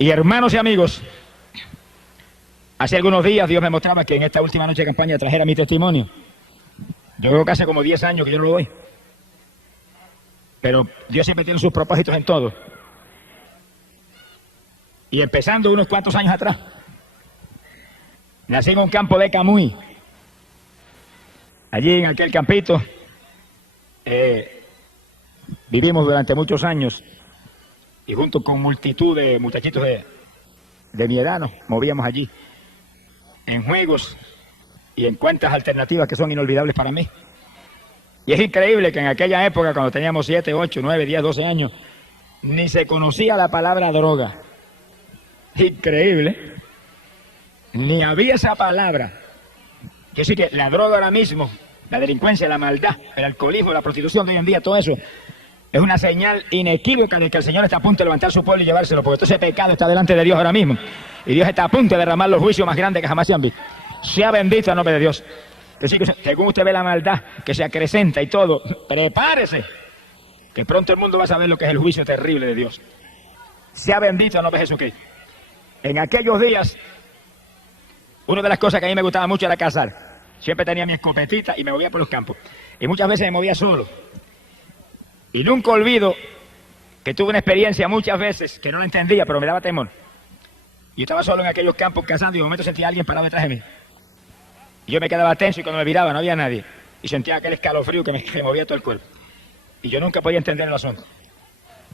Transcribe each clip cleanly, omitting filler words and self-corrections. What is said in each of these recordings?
Y hermanos y amigos, hace algunos días Dios me mostraba que en esta última noche de campaña trajera mi testimonio. Yo creo que hace como 10 años que yo no lo doy. Pero Dios siempre tiene sus propósitos en todo. Y empezando unos cuantos años atrás, nací en un campo de Camuy. Allí en aquel campito vivimos durante muchos años y junto con multitud de muchachitos de mi edad nos movíamos allí en juegos y en cuentas alternativas que son inolvidables para mí. Y es increíble que en aquella época, cuando teníamos 7, 8, 9, 10, 12 años, ni se conocía la palabra droga. Increíble. Ni había esa palabra. Yo sé que la droga ahora mismo, la delincuencia, la maldad, el alcoholismo, la prostitución de hoy en día, todo eso, es una señal inequívoca de que el Señor está a punto de levantar su pueblo y llevárselo, porque todo ese pecado está delante de Dios ahora mismo. Y Dios está a punto de derramar los juicios más grandes que jamás se han visto. Sea bendito el nombre de Dios. Que según usted ve la maldad que se acrecenta y todo, prepárese, que pronto el mundo va a saber lo que es el juicio terrible de Dios. Sea bendito el nombre de Jesucristo. En aquellos días, una de las cosas que a mí me gustaba mucho era cazar. Siempre tenía mi escopetita y me movía por los campos. Y muchas veces me movía solo. Y nunca olvido que tuve una experiencia muchas veces que no la entendía, pero me daba temor. Yo estaba solo en aquellos campos cazando y de momento sentía a alguien parado detrás de mí. Y yo me quedaba tenso y cuando me miraba no había nadie. Y sentía aquel escalofrío que me movía todo el cuerpo. Y yo nunca podía entender el asunto.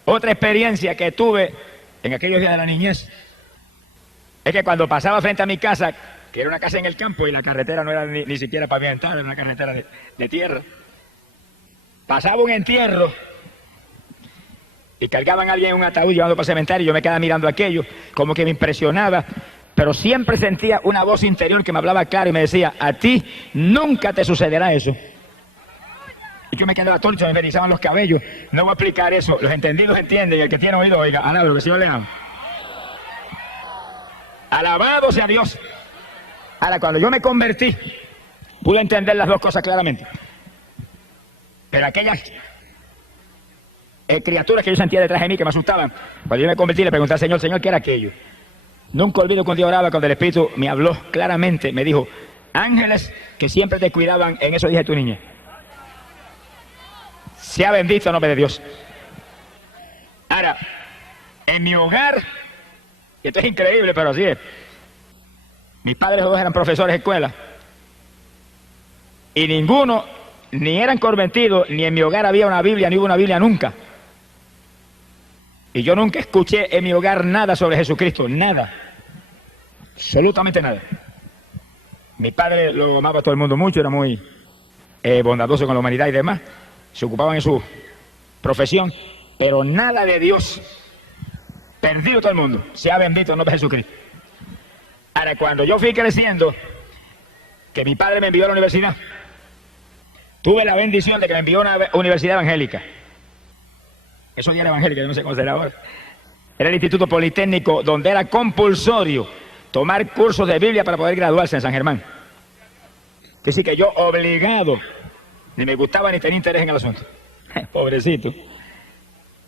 Otra experiencia que tuve en aquellos días de la niñez es que cuando pasaba frente a mi casa, que era una casa en el campo y la carretera no era ni siquiera pavimentada, era una carretera de tierra, pasaba un entierro y cargaban a alguien en un ataúd llevando para el cementerio y yo me quedaba mirando aquello, como que me impresionaba, pero siempre sentía una voz interior que me hablaba claro y me decía, a ti nunca te sucederá eso. Y yo me quedaba atónito, me erizaban los cabellos. No voy a explicar eso, los entendidos entienden y el que tiene oído oiga, alabado, que el Señor le ama. Alabado sea Dios. Ahora, cuando yo me convertí, pude entender las dos cosas claramente. Pero aquellas criaturas que yo sentía detrás de mí que me asustaban, cuando yo me convertí le pregunté al Señor, Señor, ¿qué era aquello? Nunca olvido cuando yo oraba, cuando el Espíritu me habló claramente, me dijo, ángeles que siempre te cuidaban en esos días de tu niñez. Sea bendito el nombre de Dios. Ahora, en mi hogar, y esto es increíble, pero así es, mis padres los dos eran profesores de escuela, y ninguno, ni eran convertidos, ni en mi hogar había una Biblia, ni hubo una Biblia nunca. Y yo nunca escuché en mi hogar nada sobre Jesucristo, nada, absolutamente nada. Mi padre lo amaba a todo el mundo mucho, era muy bondadoso con la humanidad y demás, se ocupaban en su profesión, pero nada de Dios, perdido todo el mundo, sea bendito el nombre de Jesucristo. Ahora, cuando yo fui creciendo, que mi padre me envió a la universidad, tuve la bendición de que me envió a una universidad evangélica. Eso ya era evangélica, yo no sé cómo será ahora. Era el Instituto Politécnico, donde era compulsorio tomar cursos de Biblia para poder graduarse en San Germán. Es decir, que yo obligado, ni me gustaba ni tenía interés en el asunto. Pobrecito.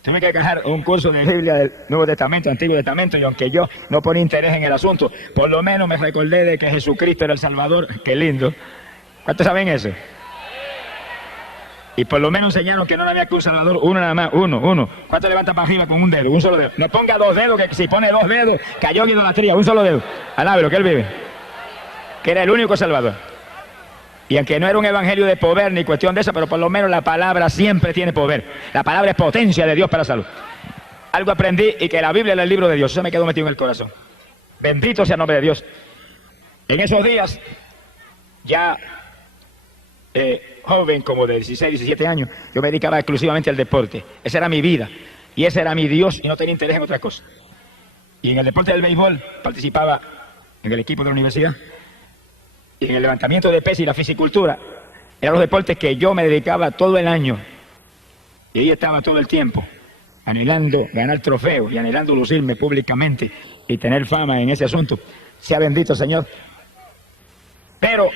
Tuve que dejar un curso de Biblia del Nuevo Testamento, Antiguo Testamento, y aunque yo no ponía interés en el asunto, por lo menos me recordé de que Jesucristo era el Salvador. Qué lindo. ¿Cuántos saben eso? Y por lo menos enseñaron que no había que un Salvador, uno nada más, uno. ¿Cuánto levanta para arriba con un dedo? Un solo dedo. No ponga dos dedos, que si pone dos dedos, cayó en idolatría, un solo dedo. Alábelo, que él vive. Que era el único Salvador. Y aunque no era un evangelio de poder ni cuestión de eso, pero por lo menos la palabra siempre tiene poder. La palabra es potencia de Dios para la salud. Algo aprendí y que la Biblia era el libro de Dios. Eso me quedó metido en el corazón. Bendito sea el nombre de Dios. En esos días, ya joven, como de 16, 17 años, yo me dedicaba exclusivamente al deporte. Esa era mi vida. Y ese era mi Dios y no tenía interés en otra cosa. Y en el deporte del béisbol participaba en el equipo de la universidad. Y en el levantamiento de pesas y la fisicultura, eran los deportes que yo me dedicaba todo el año. Y ahí estaba todo el tiempo, anhelando ganar trofeos y anhelando lucirme públicamente y tener fama en ese asunto. Sea bendito, Señor. Pero,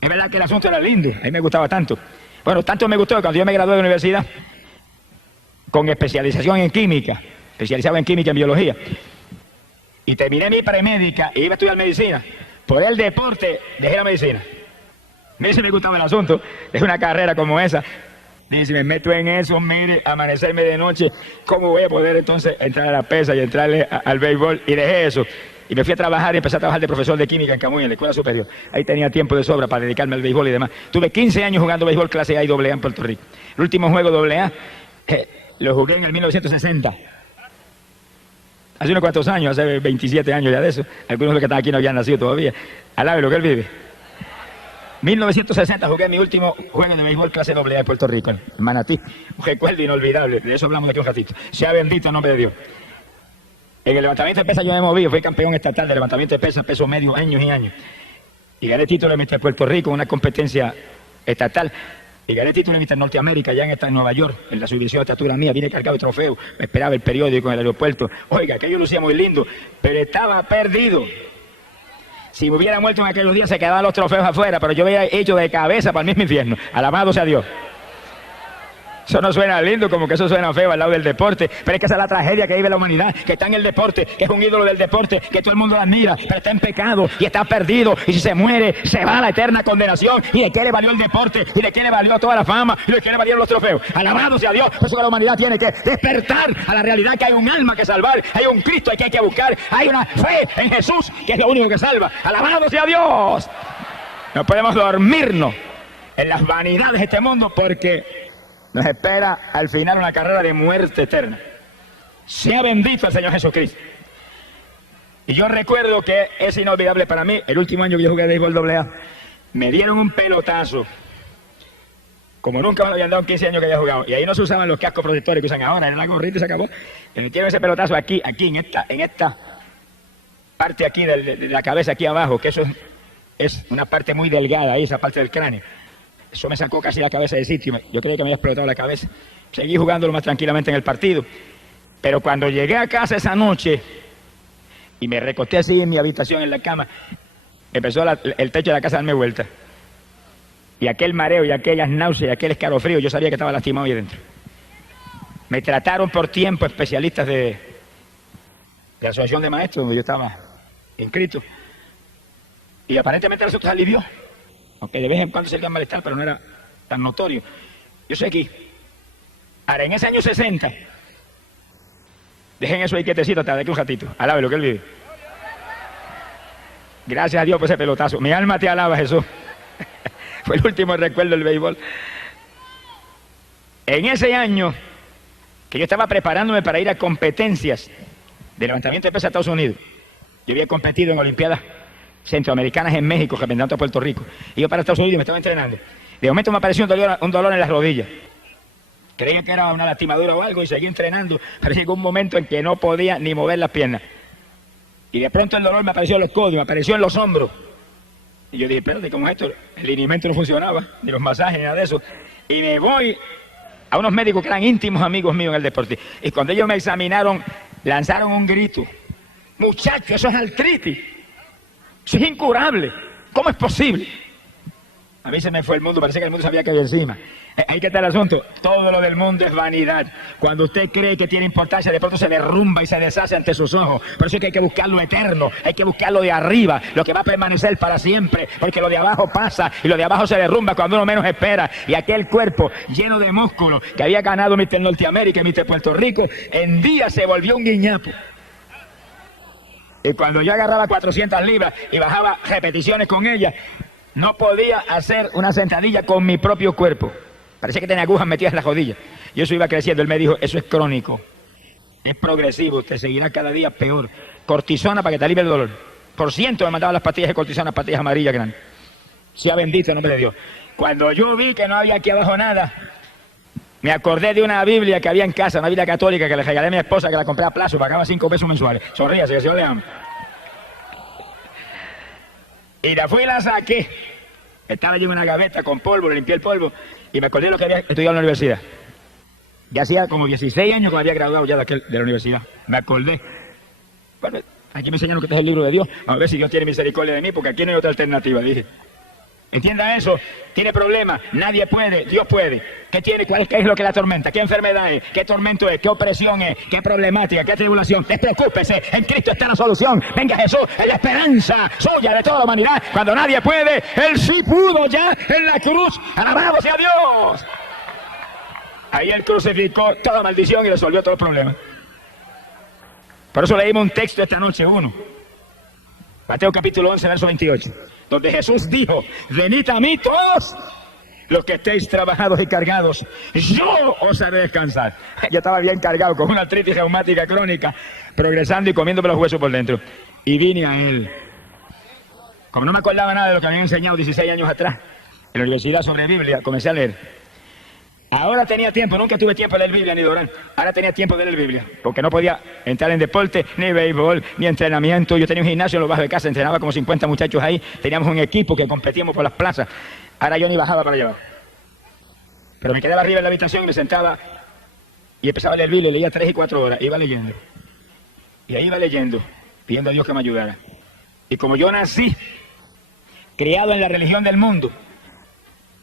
es verdad que el asunto era lindo, a mí me gustaba tanto. Bueno, tanto me gustó que cuando yo me gradué de la universidad, con especialización en química, especializado en química y en biología, y terminé mi premédica y iba a estudiar medicina. Por el deporte dejé la medicina. Mire si me gustaba el asunto, dejé una carrera como esa. Y si me meto en eso, mire, amanecerme de noche, ¿cómo voy a poder entonces entrar a la pesa y entrarle al béisbol? Y dejé eso. Y me fui a trabajar y empecé a trabajar de profesor de química en Camuy, en la escuela superior. Ahí tenía tiempo de sobra para dedicarme al béisbol y demás. Tuve 15 años jugando béisbol clase A y AA en Puerto Rico. El último juego AA lo jugué en el 1960. Hace unos cuantos años, hace 27 años ya de eso. Algunos de los que están aquí no habían nacido todavía. Alabe lo que él vive. 1960 jugué mi último juego de béisbol clase AA en Puerto Rico, en Manatí. Un recuerdo inolvidable, de eso hablamos de aquí un ratito. Sea bendito el nombre de Dios. En el levantamiento de pesas yo me moví, fui campeón estatal de levantamiento de pesas, peso medio, años y años. Y gané título de Mister Puerto Rico en una competencia estatal. Y gané título de Mister Norteamérica allá en Nueva York, en la subdivisión de estatura mía. Vine cargado de trofeo, me esperaba el periódico en el aeropuerto. Oiga, aquello lucía muy lindo, pero estaba perdido. Si me hubiera muerto en aquellos días se quedaban los trofeos afuera, pero yo había hecho de cabeza para el mismo infierno. Alabado sea Dios. Eso no suena lindo, como que eso suena feo al lado del deporte, pero es que esa es la tragedia que vive la humanidad, que está en el deporte, que es un ídolo del deporte, que todo el mundo lo admira, pero está en pecado y está perdido, y si se muere, se va a la eterna condenación. ¿Y de qué le valió el deporte? ¿Y de qué le valió toda la fama? ¿Y de qué le valieron los trofeos? Alabado sea Dios. Por eso que la humanidad tiene que despertar a la realidad que hay un alma que salvar, hay un Cristo que hay que buscar, hay una fe en Jesús que es lo único que salva. Alabado sea Dios. No podemos dormirnos en las vanidades de este mundo porque nos espera al final una carrera de muerte eterna. Sea bendito el Señor Jesucristo. Y yo recuerdo que es inolvidable para mí, el último año que yo jugué béisbol AA, me dieron un pelotazo, como nunca me lo habían dado en 15 años que había jugado. Y ahí no se usaban los cascos protectores que usan ahora, era la gorrita y se acabó. Me metieron ese pelotazo aquí en esta parte aquí de la cabeza, aquí abajo, que eso es una parte muy delgada ahí, esa parte del cráneo. Eso me sacó casi la cabeza de sitio. Yo creía que me había explotado la cabeza. Seguí jugándolo más tranquilamente en el partido. Pero cuando llegué a casa esa noche y me recosté así en mi habitación, en la cama, empezó el techo de la casa a darme vuelta. Y aquel mareo y aquellas náuseas y aquel escalofrío, yo sabía que estaba lastimado ahí dentro. Me trataron por tiempo especialistas de la asociación de maestros donde yo estaba inscrito. Y aparentemente eso se alivió. Aunque de vez en cuando se le da malestar, pero no era tan notorio. Yo sé aquí. Ahora, en ese año 60, dejen eso ahí quietecito hasta de aquí un ratito. Alabe lo que él vive. Gracias a Dios por ese pelotazo. Mi alma te alaba, Jesús. Fue el último recuerdo del béisbol. En ese año, que yo estaba preparándome para ir a competencias de levantamiento de pesas a Estados Unidos, yo había competido en Olimpiadas centroamericanas en México, representando a Puerto Rico. Y yo para Estados Unidos me estaba entrenando. De momento me apareció un dolor en las rodillas. Creía que era una lastimadura o algo y seguí entrenando. Pero llegó un momento en que no podía ni mover las piernas. Y de pronto el dolor me apareció en los codos, me apareció en los hombros. Y yo dije, espérate, ¿cómo es esto? El linimento no funcionaba, ni los masajes, ni nada de eso. Y me voy a unos médicos que eran íntimos amigos míos en el deporte. Y cuando ellos me examinaron, lanzaron un grito. Muchacho, eso es artritis. Eso es incurable. ¿Cómo es posible? A mí se me fue el mundo, parece que el mundo sabía que había encima. Ahí que está el asunto. Todo lo del mundo es vanidad. Cuando usted cree que tiene importancia, de pronto se derrumba y se deshace ante sus ojos. Por eso es que hay que buscar lo eterno, hay que buscar lo de arriba, lo que va a permanecer para siempre, porque lo de abajo pasa y lo de abajo se derrumba cuando uno menos espera. Y aquel cuerpo lleno de músculo que había ganado Mister Norteamérica y Mister Puerto Rico, en día se volvió un guiñapo. Y cuando yo agarraba 400 libras y bajaba repeticiones con ella, no podía hacer una sentadilla con mi propio cuerpo. Parecía que tenía agujas metidas en las rodillas. Y eso iba creciendo. Él me dijo, eso es crónico, es progresivo, te seguirá cada día peor. Cortisona para que te alivie el dolor. Por ciento me mandaban las pastillas de cortisona, pastillas amarillas grandes. Sea bendito el nombre de Dios. Cuando yo vi que no había aquí abajo nada, me acordé de una Biblia que había en casa, una Biblia católica que le regalé a mi esposa, que la compré a plazo, pagaba 5 pesos mensuales. Sonríase, que se le ama. Y la fui y la saqué. Estaba allí en una gaveta con polvo, le limpié el polvo y me acordé de lo que había estudiado en la universidad. Ya hacía como 16 años que me había graduado ya de la universidad. Me acordé. Bueno, aquí me enseñaron que este es el libro de Dios. Vamos a ver si Dios tiene misericordia de mí, porque aquí no hay otra alternativa, dije. Entienda eso. Tiene problemas. Nadie puede. Dios puede. ¿Qué tiene? ¿Qué es lo que la atormenta? ¿Qué enfermedad es? ¿Qué tormento es? ¿Qué opresión es? ¿Qué problemática? ¿Qué tribulación? Despreocúpese. En Cristo está la solución. Venga Jesús. Es la esperanza suya de toda la humanidad. Cuando nadie puede, Él sí pudo ya en la cruz. Alabado sea Dios. Ahí Él crucificó toda maldición y resolvió todos los problemas. Por eso leímos un texto esta noche, Mateo capítulo 11, verso 28, donde Jesús dijo: venid a mí todos los que estéis trabajados y cargados, yo os haré descansar. Yo estaba bien cargado con una artritis reumática crónica, progresando y comiéndome los huesos por dentro. Y vine a Él. Como no me acordaba nada de lo que habían enseñado 16 años atrás en la universidad sobre Biblia, comencé a leer. Ahora tenía tiempo, nunca tuve tiempo de leer Biblia ni de orar. Ahora tenía tiempo de leer Biblia, porque no podía entrar en deporte, ni béisbol, ni entrenamiento. Yo tenía un gimnasio en los bajos de casa, entrenaba como 50 muchachos ahí. Teníamos un equipo que competíamos por las plazas. Ahora yo ni bajaba para llevar. Pero me quedaba arriba en la habitación y me sentaba y empezaba a leer Biblia, leía 3 y 4 horas, iba leyendo. Y ahí iba leyendo, pidiendo a Dios que me ayudara. Y como yo nací, criado en la religión del mundo,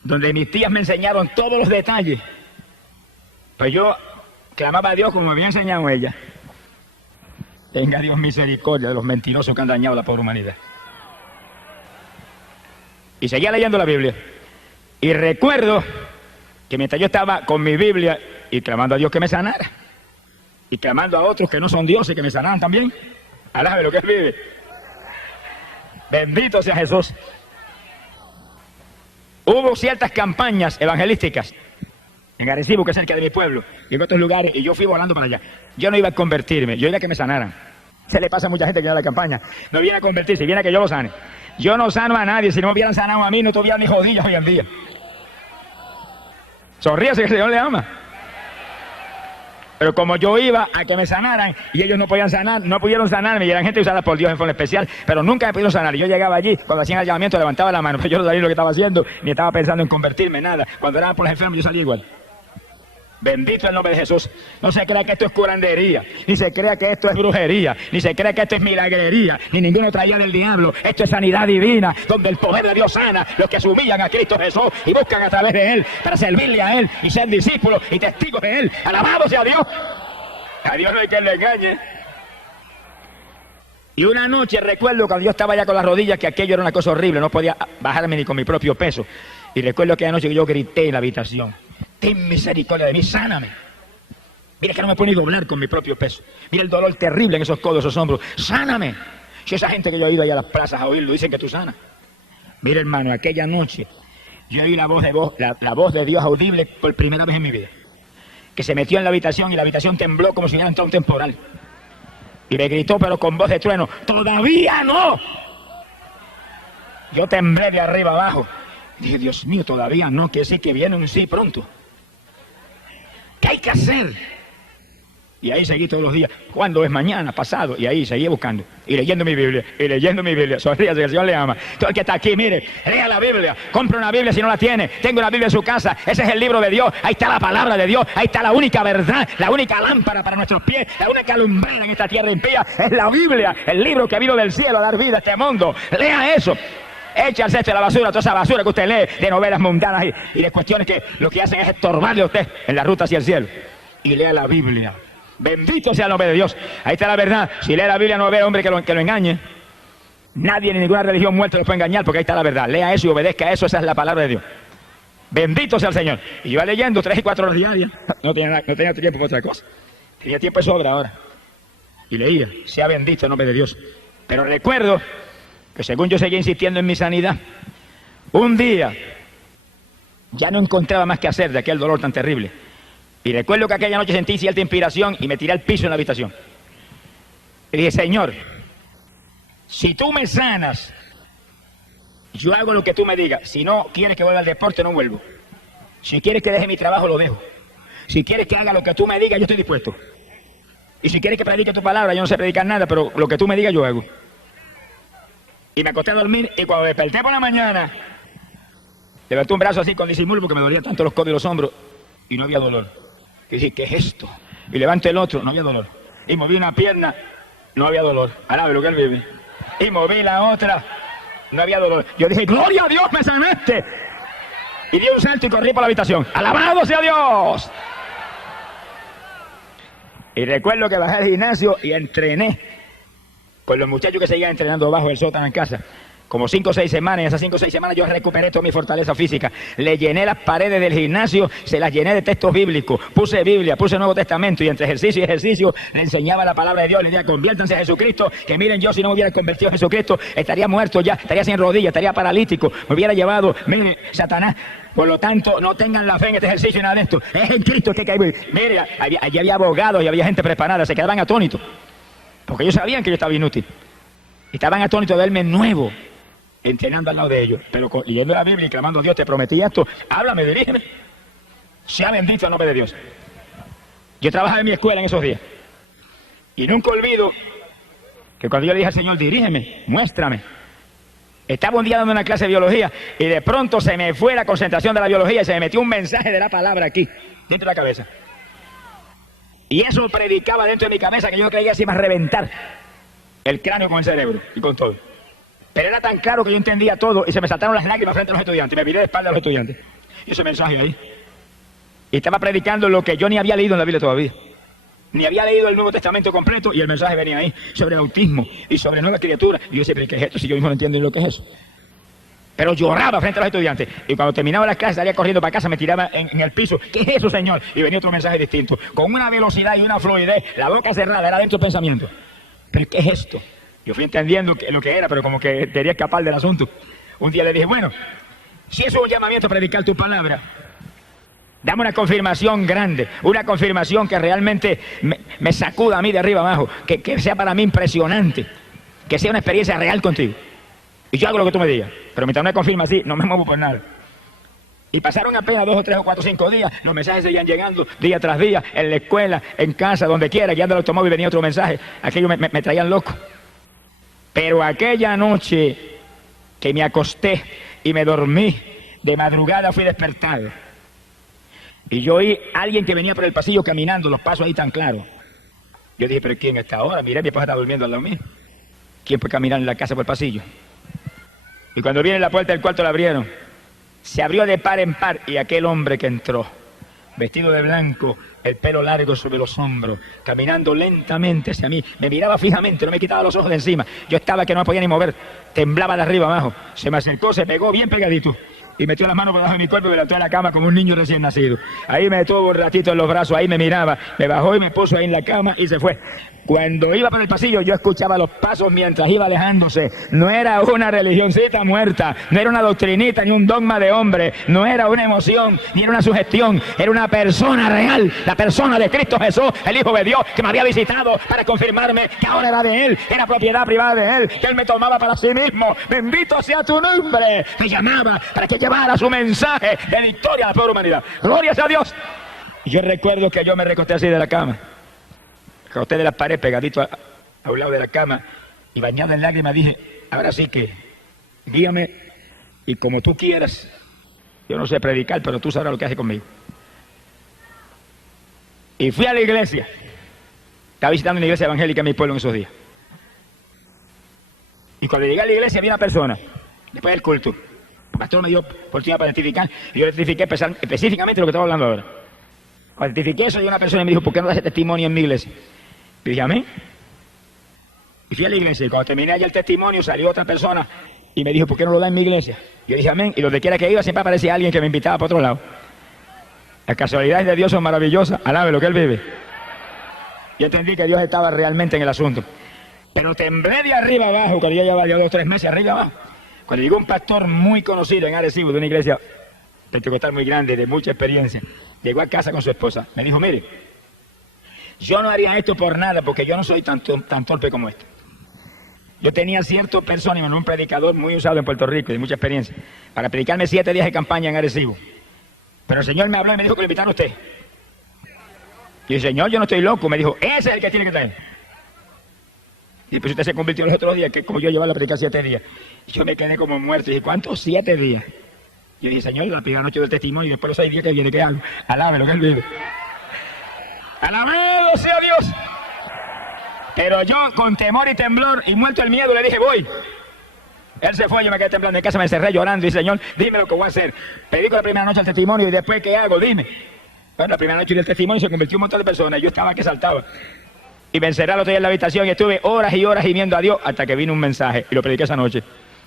donde mis tías me enseñaron todos los detalles, pues yo clamaba a Dios como me había enseñado ella. Tenga Dios misericordia de los mentirosos que han dañado a la pobre humanidad. Y seguía leyendo la Biblia. Y recuerdo que mientras yo estaba con mi Biblia y clamando a Dios que me sanara, y clamando a otros que no son dioses que me sanaran también, alabe lo que Él vive. Bendito sea Jesús. Hubo ciertas campañas evangelísticas en Arecibo, que es cerca de mi pueblo, y en otros lugares, y yo fui volando para allá. Yo no iba a convertirme, yo iba a que me sanaran. Se le pasa a mucha gente que viene a la campaña. No viene a convertirse, viene a que yo lo sane. Yo no sano a nadie. Si no me hubieran sanado a mí, no tuvieran ni jodillas hoy en día. Sonríase que el Señor le ama. Pero como yo iba a que me sanaran y ellos no podían sanar, no pudieron sanarme, y eran gente usada por Dios en forma especial, pero nunca me pudieron sanar. Y yo llegaba allí, cuando hacían el llamamiento levantaba la mano, pero yo no sabía lo que estaba haciendo, ni estaba pensando en convertirme, nada. Cuando eran por los enfermos yo salía igual. Bendito el nombre de Jesús. No se crea que esto es curandería, ni se crea que esto es brujería, ni se crea que esto es milagrería, ni ninguna otra idea del diablo. Esto es sanidad divina, donde el poder de Dios sana los que se humillan a Cristo Jesús y buscan a través de Él para servirle a Él y ser discípulos y testigos de Él. Alabado sea Dios. A Dios no hay quien le engañe. Y una noche recuerdo cuando yo estaba ya con las rodillas, que aquello era una cosa horrible, no podía bajarme ni con mi propio peso. Y recuerdo aquella noche que yo grité en la habitación: ten misericordia de mí, sáname. Mira que no me puedo ni doblar con mi propio peso. Mira el dolor terrible en esos codos, esos hombros. Sáname. Si esa gente que yo he ido ahí a las plazas a oírlo, dicen que tú sanas. Mira, hermano, aquella noche yo oí la voz de Dios audible por primera vez en mi vida, que se metió en la habitación y la habitación tembló como si hubiera entrado un temporal. Y me gritó, pero con voz de trueno: ¡todavía no! Yo temblé de arriba abajo. Y dije: Dios mío, todavía no, quiere decir que viene un sí pronto. ¿Qué hay que hacer? Y ahí seguí todos los días. ¿Cuándo es? Mañana, pasado. Y ahí seguí buscando. Y leyendo mi Biblia. Y leyendo mi Biblia. Sonríase que el Señor le ama. Todo el que está aquí, mire, lea la Biblia. Compre una Biblia si no la tiene. Tenga una Biblia en su casa. Ese es el libro de Dios. Ahí está la palabra de Dios. Ahí está la única verdad. La única lámpara para nuestros pies. La única lumbrera en esta tierra impía. Es la Biblia. El libro que vino del cielo a dar vida a este mundo. Lea eso. Eche al cesto de la basura toda esa basura que usted lee de novelas mundanas y de cuestiones que lo que hacen es estorbarle a usted en la ruta hacia el cielo. Y lea la Biblia. Bendito sea el nombre de Dios. Ahí está la verdad. Si lee la Biblia no ve hombre que lo engañe. Nadie ni ninguna religión muerta lo puede engañar, porque ahí está la verdad. Lea eso y obedezca a eso. Esa es la palabra de Dios. Bendito sea el Señor. Y yo iba leyendo 3 y 4 horas diarias. No tenía tiempo para otra cosa. Tenía tiempo de sobra ahora. Y leía: sea bendito el nombre de Dios. Pero recuerdo que según yo seguía insistiendo en mi sanidad, un día ya no encontraba más que hacer de aquel dolor tan terrible. Y recuerdo que aquella noche sentí cierta inspiración y me tiré al piso en la habitación. Y dije: Señor, si tú me sanas, yo hago lo que tú me digas. Si no quieres que vuelva al deporte, no vuelvo. Si quieres que deje mi trabajo, lo dejo. Si quieres que haga lo que tú me digas, yo estoy dispuesto. Y si quieres que predique tu palabra, yo no sé predicar nada, pero lo que tú me digas, yo hago. Y me acosté a dormir, y cuando desperté por la mañana, levanté un brazo así con disimulo porque me dolían tanto los codos y los hombros, y no había dolor. Y dije: ¿qué es esto? Y levanté el otro, no había dolor. Y moví una pierna, no había dolor. Alabe lo que Él vive. Y moví la otra, No había dolor. Yo dije, gloria a Dios, me sanaste. Y di un salto y corrí por la habitación. ¡Alabado sea Dios! Y recuerdo que bajé al gimnasio y entrené con los muchachos que seguían entrenando bajo el sótano en casa. Como 5 o 6 semanas, en esas 5 o 6 semanas yo recuperé toda mi fortaleza física. Le llené las paredes del gimnasio, se las llené de textos bíblicos. Puse Biblia, puse Nuevo Testamento y entre ejercicio y ejercicio le enseñaba la palabra de Dios. Le decía, conviértanse a Jesucristo, que miren, yo si no me hubiera convertido a Jesucristo estaría muerto ya, estaría sin rodillas, estaría paralítico, me hubiera llevado, mire, Satanás. Por lo tanto, no tengan la fe en este ejercicio y nada de esto. Es en Cristo que hay. Mire, allí había abogados y había gente preparada, se quedaban atónitos. Porque ellos sabían que yo estaba inútil. Estaban atónitos de verme nuevo, entrenando al lado de ellos. Pero leyendo la Biblia y clamando a Dios, te prometí esto, háblame, dirígeme. Sea bendito el nombre de Dios. Yo trabajaba en mi escuela en esos días. Y nunca olvido que cuando yo le dije al Señor, dirígeme, muéstrame. Estaba un día dando una clase de biología y de pronto se me fue la concentración de la biología y se me metió un mensaje de la palabra aquí, dentro de la cabeza. Y eso predicaba dentro de mi cabeza que yo creía que se iba a reventar el cráneo con el cerebro y con todo. Pero era tan claro que yo entendía todo y se me saltaron las lágrimas frente a los estudiantes. Me miré de espalda a los estudiantes. Y ese mensaje ahí. Y estaba predicando lo que yo ni había leído en la Biblia todavía. Ni había leído el Nuevo Testamento completo y el mensaje venía ahí sobre el autismo y sobre nueva criatura. Y yo decía, ¿pero qué es esto? Si yo mismo no entiendo lo que es eso. Pero lloraba frente a los estudiantes. Y cuando terminaba las clases salía corriendo para casa, me tiraba en el piso. ¿Qué es eso, Señor? Y venía otro mensaje distinto. Con una velocidad y una fluidez, la boca cerrada, era dentro del pensamiento. ¿Pero qué es esto? Yo fui entendiendo lo que era, pero como que quería escapar del asunto. Un día le dije, bueno, si eso es un llamamiento a predicar tu palabra, dame una confirmación grande, una confirmación que realmente me sacuda a mí de arriba abajo, que sea para mí impresionante, que sea una experiencia real contigo. Y yo hago lo que tú me digas, pero mientras no me confirma así, no me muevo por nada. Y pasaron apenas 2 o 3 o 4 o 5 días, los mensajes seguían llegando día tras día, en la escuela, en casa, donde quiera, guiando el automóvil venía otro mensaje, aquello me traían loco. Pero aquella noche que me acosté y me dormí, de madrugada fui despertado. Y yo oí a alguien que venía por el pasillo caminando, los pasos ahí tan claros. Yo dije, ¿pero quién está ahora? Miré, mi esposa está durmiendo al lado mío. ¿Quién puede caminar en la casa por el pasillo? Y cuando viene la puerta del cuarto la abrieron. Se abrió de par en par y aquel hombre que entró, vestido de blanco, el pelo largo sobre los hombros, caminando lentamente hacia mí, me miraba fijamente, no me quitaba los ojos de encima. Yo estaba que no me podía ni mover, temblaba de arriba abajo. Se me acercó, se pegó bien pegadito y metió las manos por debajo de mi cuerpo y me levantó en la cama como un niño recién nacido. Ahí me detuvo un ratito en los brazos, ahí me miraba, me bajó y me puso ahí en la cama y se fue. Cuando iba por el pasillo yo escuchaba los pasos mientras iba alejándose. No era una religioncita muerta, no era una doctrinita ni un dogma de hombre, no era una emoción ni era una sugestión, era una persona real, la persona de Cristo Jesús, el Hijo de Dios, que me había visitado para confirmarme que ahora era de Él, era propiedad privada de Él, que Él me tomaba para sí mismo. Bendito sea tu nombre. Me llamaba para que llevara su mensaje de victoria a la pobre humanidad. Gloria sea a Dios. Y yo recuerdo que yo me recosté así de la cama, recosté de la pared pegadito a un lado de la cama y bañado en lágrimas dije, ahora sí que guíame y como tú quieras. Yo no sé predicar, pero tú sabrás lo que haces conmigo. Y fui a la iglesia. Estaba visitando una iglesia evangélica en mi pueblo en esos días. Y cuando llegué a la iglesia había una persona, después del culto, el pastor me dio oportunidad para identificar, y yo identifiqué específicamente lo que estaba hablando ahora. Cuando identifiqué eso, llegó una persona y me dijo, ¿por qué no das testimonio en mi iglesia? Y dije, amén. Y fui a la iglesia, y cuando terminé allá el testimonio, salió otra persona y me dijo, ¿por qué no lo da en mi iglesia? Yo dije, amén. Y donde quiera que iba, siempre aparecía alguien que me invitaba para otro lado. Las casualidades de Dios son maravillosas. Alabe lo que Él vive. Yo entendí que Dios estaba realmente en el asunto. Pero temblé de arriba abajo, cuando ya llevaba 2 o 3 meses arriba abajo. Cuando llegó un pastor muy conocido en Arecibo, de una iglesia pentecostal muy grande, de mucha experiencia, llegó a casa con su esposa. Me dijo, mire, yo no haría esto por nada, porque yo no soy tan torpe como este. Yo tenía cierto personaje, un predicador muy usado en Puerto Rico, de mucha experiencia, para predicarme 7 días de campaña en Arecibo. Pero el Señor me habló y me dijo que lo invitaron a usted. Y el Señor, yo no estoy loco. Me dijo, ese es el que tiene que traer. Y pues usted se convirtió los otros días, que como yo llevaba a predicar 7 días. Y yo me quedé como muerto. Y dije, ¿cuántos 7 días? Yo dije, Señor, la primera noche del testimonio y después los 6 días que viene, ¿qué hago? Alabe lo que Él vive. Alabado sea Dios. Pero yo, con temor y temblor y muerto el miedo, le dije, voy. Él se fue, yo me quedé temblando en casa, me encerré llorando y Señor, dime lo que voy a hacer. Predico la primera noche el testimonio y después ¿qué hago? Dime. Bueno, la primera noche del testimonio se convirtió en un montón de personas, yo estaba que saltaba. Y me encerré al otro día en la habitación y estuve horas y horas gimiendo a Dios hasta que vino un mensaje y lo prediqué esa noche.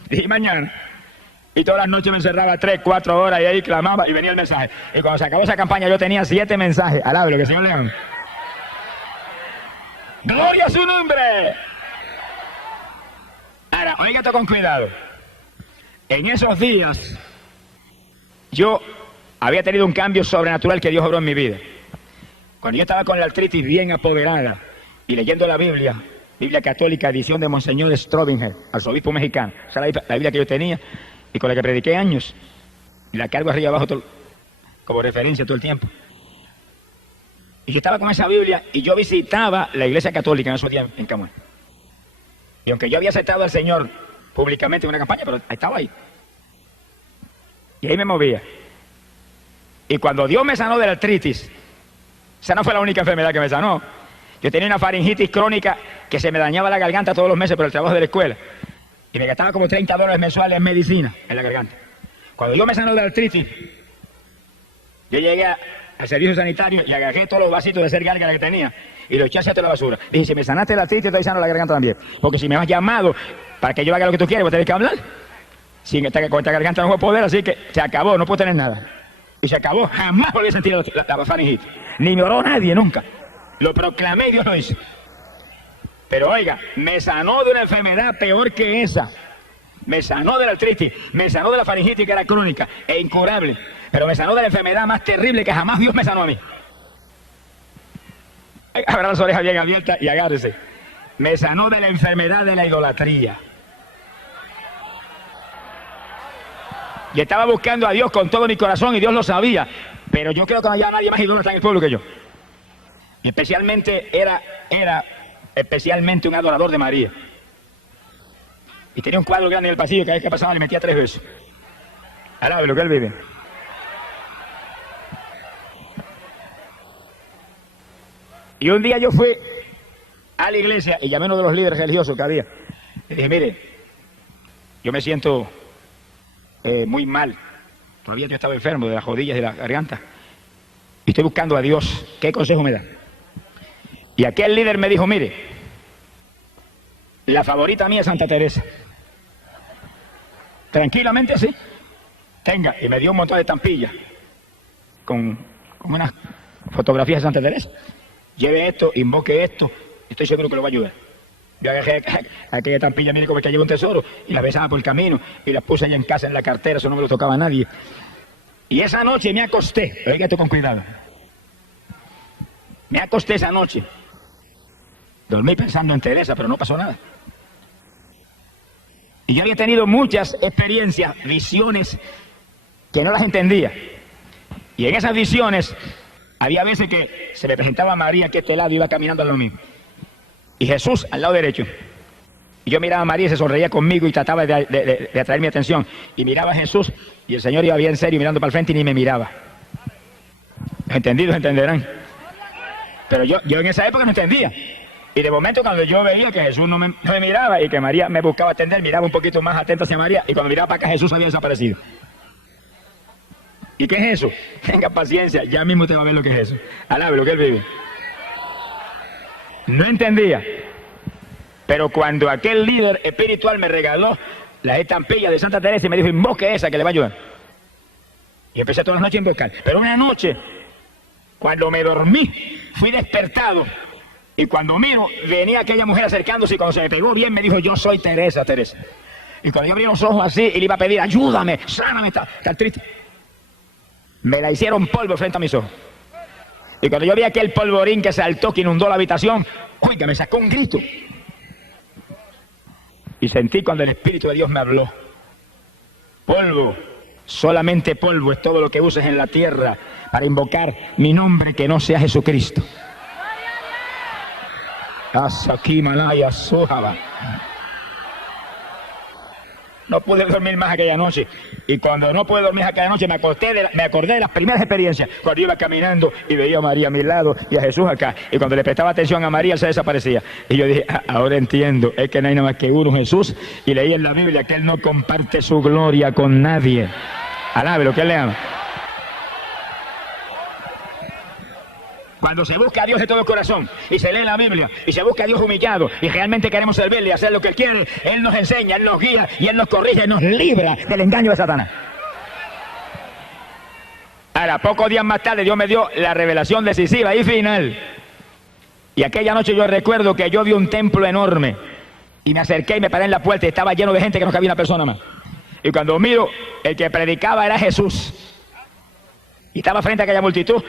Dije, mañana. Y todas las noches me encerraba 3, 4 horas y ahí clamaba y venía el mensaje. Y cuando se acabó esa campaña yo tenía 7 mensajes. Alabe lo que el Señor le ama. ¡Gloria a su nombre! Ahora, oiga esto con cuidado. En esos días, yo había tenido un cambio sobrenatural que Dios obró en mi vida. Cuando yo estaba con la artritis bien apoderada y leyendo la Biblia católica, edición de Monseñor Strobinger, arzobispo mexicano, esa es la Biblia que yo tenía y con la que prediqué años, y la cargo arriba abajo como referencia todo el tiempo. Y yo estaba con esa Biblia y yo visitaba la iglesia católica en esos días en Camuy. Y aunque yo había aceptado al Señor públicamente en una campaña, pero estaba ahí. Y ahí me movía. Y cuando Dios me sanó de la artritis, esa no fue la única enfermedad que me sanó. Yo tenía una faringitis crónica que se me dañaba la garganta todos los meses por el trabajo de la escuela. Y me gastaba como $30 mensuales en medicina en la garganta. Cuando Dios me sanó de la artritis, yo llegué al servicio sanitario y agarré todos los vasitos de ser gárgara que tenía y lo eché hacia toda la basura. Dije, si me sanaste la artritis, te estoy sanando la garganta también. Porque si me has llamado para que yo haga lo que tú quieres, vos tenés que hablar. Con esta garganta no voy a poder, así que se acabó, no puedo tener nada. Y se acabó, jamás volví a sentir la faringitis. Ni me oró nadie, nunca. Lo proclamé y Dios lo hizo. Pero oiga, me sanó de una enfermedad peor que esa. Me sanó de la artritis, me sanó de la faringitis que era crónica e incurable. Pero me sanó de la enfermedad más terrible que jamás Dios me sanó a mí. Abra las orejas bien abiertas y agárrese. Me sanó de la enfermedad de la idolatría. Y estaba buscando a Dios con todo mi corazón y Dios lo sabía. Pero yo creo que no había nadie más idólatra en el pueblo que yo. Especialmente era especialmente un adorador de María. Y tenía un cuadro grande en el pasillo, cada vez que pasaba le metía 3 besos. Alabe lo que él vive. Y un día yo fui a la iglesia y llamé a uno de los líderes religiosos que había. Y dije, mire, yo me siento muy mal. Todavía yo estaba enfermo de las rodillas y de la garganta. Y estoy buscando a Dios. ¿Qué consejo me da? Y aquel líder me dijo, mire, la favorita mía es Santa Teresa. Tranquilamente así. Tenga. Y me dio un montón de estampillas con unas fotografías de Santa Teresa. Lleve esto, invoque esto, estoy seguro que lo va a ayudar. Yo agarré aquella estampilla, mire como que lleva un tesoro, y la besaba por el camino, y la puse allá en casa en la cartera, eso no me lo tocaba a nadie. Y esa noche me acosté, oiga esto con cuidado. Me acosté esa noche. Dormí pensando en Teresa, pero no pasó nada. Y yo había tenido muchas experiencias, visiones, que no las entendía. Y en esas visiones, había veces que se me presentaba María que este lado iba caminando a lo mismo. Y Jesús al lado derecho. Y yo miraba a María y se sonreía conmigo y trataba de atraer mi atención. Y miraba a Jesús y el Señor iba bien serio mirando para el frente y ni me miraba. Los entendidos entenderán. Pero yo en esa época no entendía. Y de momento cuando yo veía que Jesús no me miraba y que María me buscaba atender, miraba un poquito más atento hacia María y cuando miraba para acá Jesús había desaparecido. ¿Y qué es eso? Tenga paciencia, ya mismo te va a ver lo que es eso. Alabe lo que él vive. No entendía. Pero cuando aquel líder espiritual me regaló las estampillas de Santa Teresa y me dijo, invoque esa que le va a ayudar. Y empecé todas las noches a invocar. Pero una noche, cuando me dormí, fui despertado. Y cuando miro, venía aquella mujer acercándose y cuando se me pegó bien me dijo, yo soy Teresa, Teresa. Y cuando yo abrí los ojos así y le iba a pedir, ayúdame, sáname, está triste. Me la hicieron polvo frente a mis ojos. Y cuando yo vi aquel polvorín que saltó, que inundó la habitación, oiga, me sacó un grito. Y sentí cuando el Espíritu de Dios me habló. Polvo, solamente polvo es todo lo que uses en la tierra para invocar mi nombre que no sea Jesucristo. Asaki Malaya Sojaba. No pude dormir más aquella noche. Y cuando no pude dormir aquella noche, me acordé de las primeras experiencias. Cuando iba caminando y veía a María a mi lado y a Jesús acá. Y cuando le prestaba atención a María, él se desaparecía. Y yo dije, ahora entiendo, es que no hay nada más que uno, Jesús. Y leí en la Biblia que Él no comparte su gloria con nadie. Alabe lo que Él le ama. Cuando se busca a Dios de todo corazón y se lee la Biblia y se busca a Dios humillado y realmente queremos servirle y hacer lo que Él quiere, Él nos enseña, Él nos guía y Él nos corrige, nos libra del engaño de Satanás. Ahora, pocos días más tarde Dios me dio la revelación decisiva y final. Y aquella noche yo recuerdo que yo vi un templo enorme y me acerqué y me paré en la puerta y estaba lleno de gente que no cabía una persona más. Y cuando miro, el que predicaba era Jesús. Y estaba frente a aquella multitud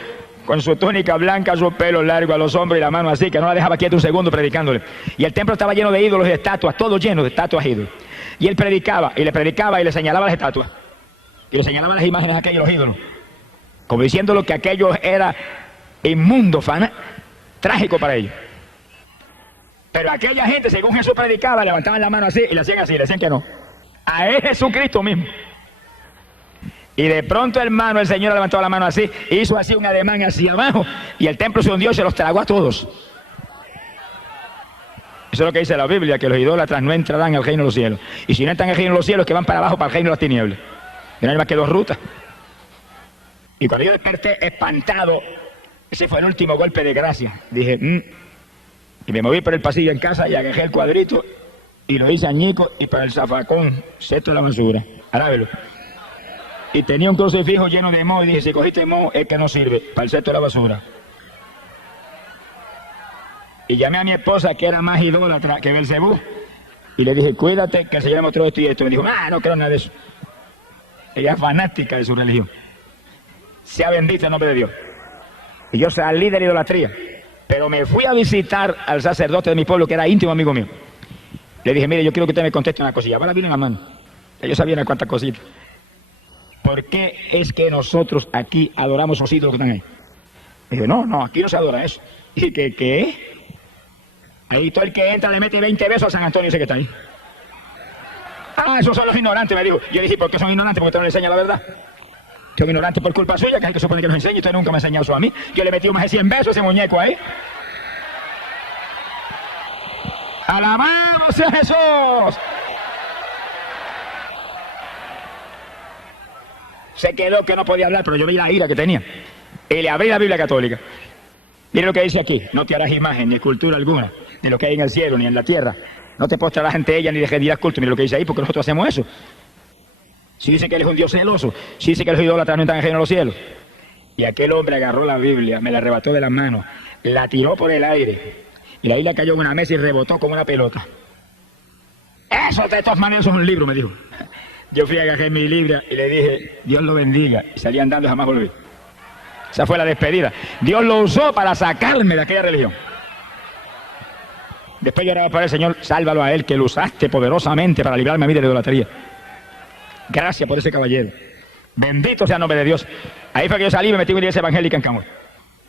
con su túnica blanca, su pelo largo a los hombros y la mano así, que no la dejaba quieta un segundo predicándole. Y el templo estaba lleno de ídolos y de estatuas, todo lleno de estatuas e ídolos. Y él predicaba y le señalaba las estatuas. Y le señalaba las imágenes de aquellos ídolos. Como diciéndolo que aquello era inmundo, trágico para ellos. Pero aquella gente, según Jesús predicaba, levantaban la mano así y le hacían así, le decían que no. A él Jesucristo mismo. Y de pronto, hermano, el Señor levantó la mano así, hizo así un ademán hacia abajo, y el templo se hundió y se los tragó a todos. Eso es lo que dice la Biblia, que los idólatras no entrarán al reino de los cielos. Y si no entran al reino de los cielos, que van para abajo, para el reino de las tinieblas. Y no hay más que dos rutas. Y cuando yo desperté espantado, ese fue el último golpe de gracia. Dije, y me moví por el pasillo en casa y agarré el cuadrito y lo hice añico y para el zafacón, cesto de la basura. Arábelo. Y tenía un crucifijo lleno de moho y dije, si cogiste moho es que no sirve, para el cesto de la basura. Y llamé a mi esposa, que era más idólatra que Belcebú, y le dije, cuídate que el Señor me mostró esto y esto. Y me dijo, no creo nada de eso. Ella es fanática de su religión. Sea bendito el nombre de Dios. Y yo salí de la idolatría, pero me fui a visitar al sacerdote de mi pueblo, que era íntimo amigo mío. Le dije, mire, yo quiero que usted me conteste una cosilla. Va la Biblia en la mano. Ellos sabían unas cuantas cositas. ¿Por qué es que nosotros aquí adoramos los ídolos que están ahí? Me dijo, no, aquí no se adora eso. ¿Y qué? Ahí todo el que entra le mete 20 besos a San Antonio ese que está ahí. Esos son los ignorantes, me dijo. Yo dije, ¿por qué son ignorantes? Porque usted no le enseña la verdad. Son ignorantes por culpa suya, que es el que supone que nos enseña. Usted nunca me ha enseñado eso a mí. Yo le metí más de 100 besos a ese muñeco ahí. ¡Alabado sea Jesús! Se quedó que no podía hablar, pero yo vi la ira que tenía. Y le abrí la Biblia católica. Mire lo que dice aquí. No te harás imagen ni escultura alguna de lo que hay en el cielo ni en la tierra. No te postrarás ante ella ni le rendirás culto. Mire lo que dice ahí, porque nosotros hacemos eso. Si dice que él es un Dios celoso, si dice que los idólatras no están en el reino de los cielos. Y aquel hombre agarró la Biblia, me la arrebató de las manos, la tiró por el aire. Y la isla cayó en una mesa y rebotó como una pelota. Eso de todas maneras es un libro, me dijo. Yo fui a agarrar mi Biblia y le dije, Dios lo bendiga. Y salí andando y jamás volví. Esa fue la despedida. Dios lo usó para sacarme de aquella religión. Después yo oraba para el Señor, sálvalo a él, que lo usaste poderosamente para librarme a mí de la idolatría. Gracias por ese caballero. Bendito sea el nombre de Dios. Ahí fue que yo salí y me metí en una iglesia evangélica en Camuy.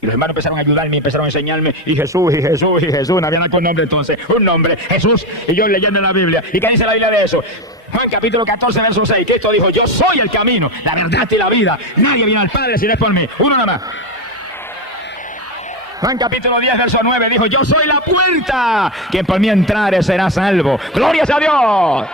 Y los hermanos empezaron a ayudarme, empezaron a enseñarme, y Jesús, y Jesús, y Jesús, no había nada con nombre entonces, un nombre, Jesús, y yo leyendo la Biblia. ¿Y qué dice la Biblia de eso? Juan capítulo 14, verso 6, Cristo dijo, yo soy el camino, la verdad y la vida, nadie viene al Padre si no es por mí, uno nada más. Juan capítulo 10, verso 9, dijo, yo soy la puerta, quien por mí entrare será salvo, ¡glorias a Dios!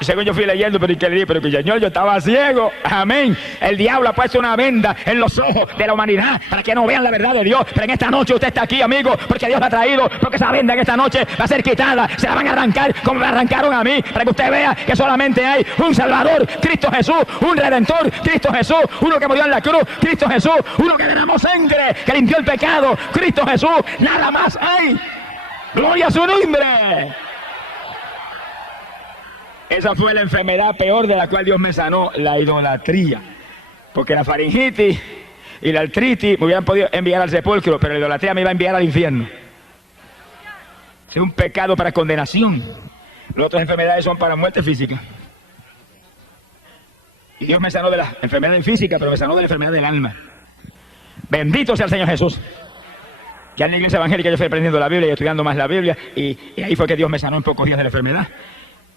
Y según yo fui leyendo, pero que le dije, pero que Señor, yo estaba ciego. Amén. El diablo ha puesto una venda en los ojos de la humanidad para que no vean la verdad de Dios. Pero en esta noche usted está aquí, amigo, porque Dios la ha traído, porque esa venda en esta noche va a ser quitada. Se la van a arrancar como me arrancaron a mí, para que usted vea que solamente hay un Salvador, Cristo Jesús, un Redentor, Cristo Jesús, uno que murió en la cruz, Cristo Jesús, uno que derramó sangre, que limpió el pecado, Cristo Jesús. Nada más hay. Gloria a su nombre. Esa fue la enfermedad peor de la cual Dios me sanó, la idolatría. Porque la faringitis y la artritis me hubieran podido enviar al sepulcro, pero la idolatría me iba a enviar al infierno. Es un pecado para condenación. Las otras enfermedades son para muerte física. Y Dios me sanó de la enfermedad física, pero me sanó de la enfermedad del alma. Bendito sea el Señor Jesús. Ya en la iglesia evangélica yo fui aprendiendo la Biblia y estudiando más la Biblia, y ahí fue que Dios me sanó en pocos días de la enfermedad.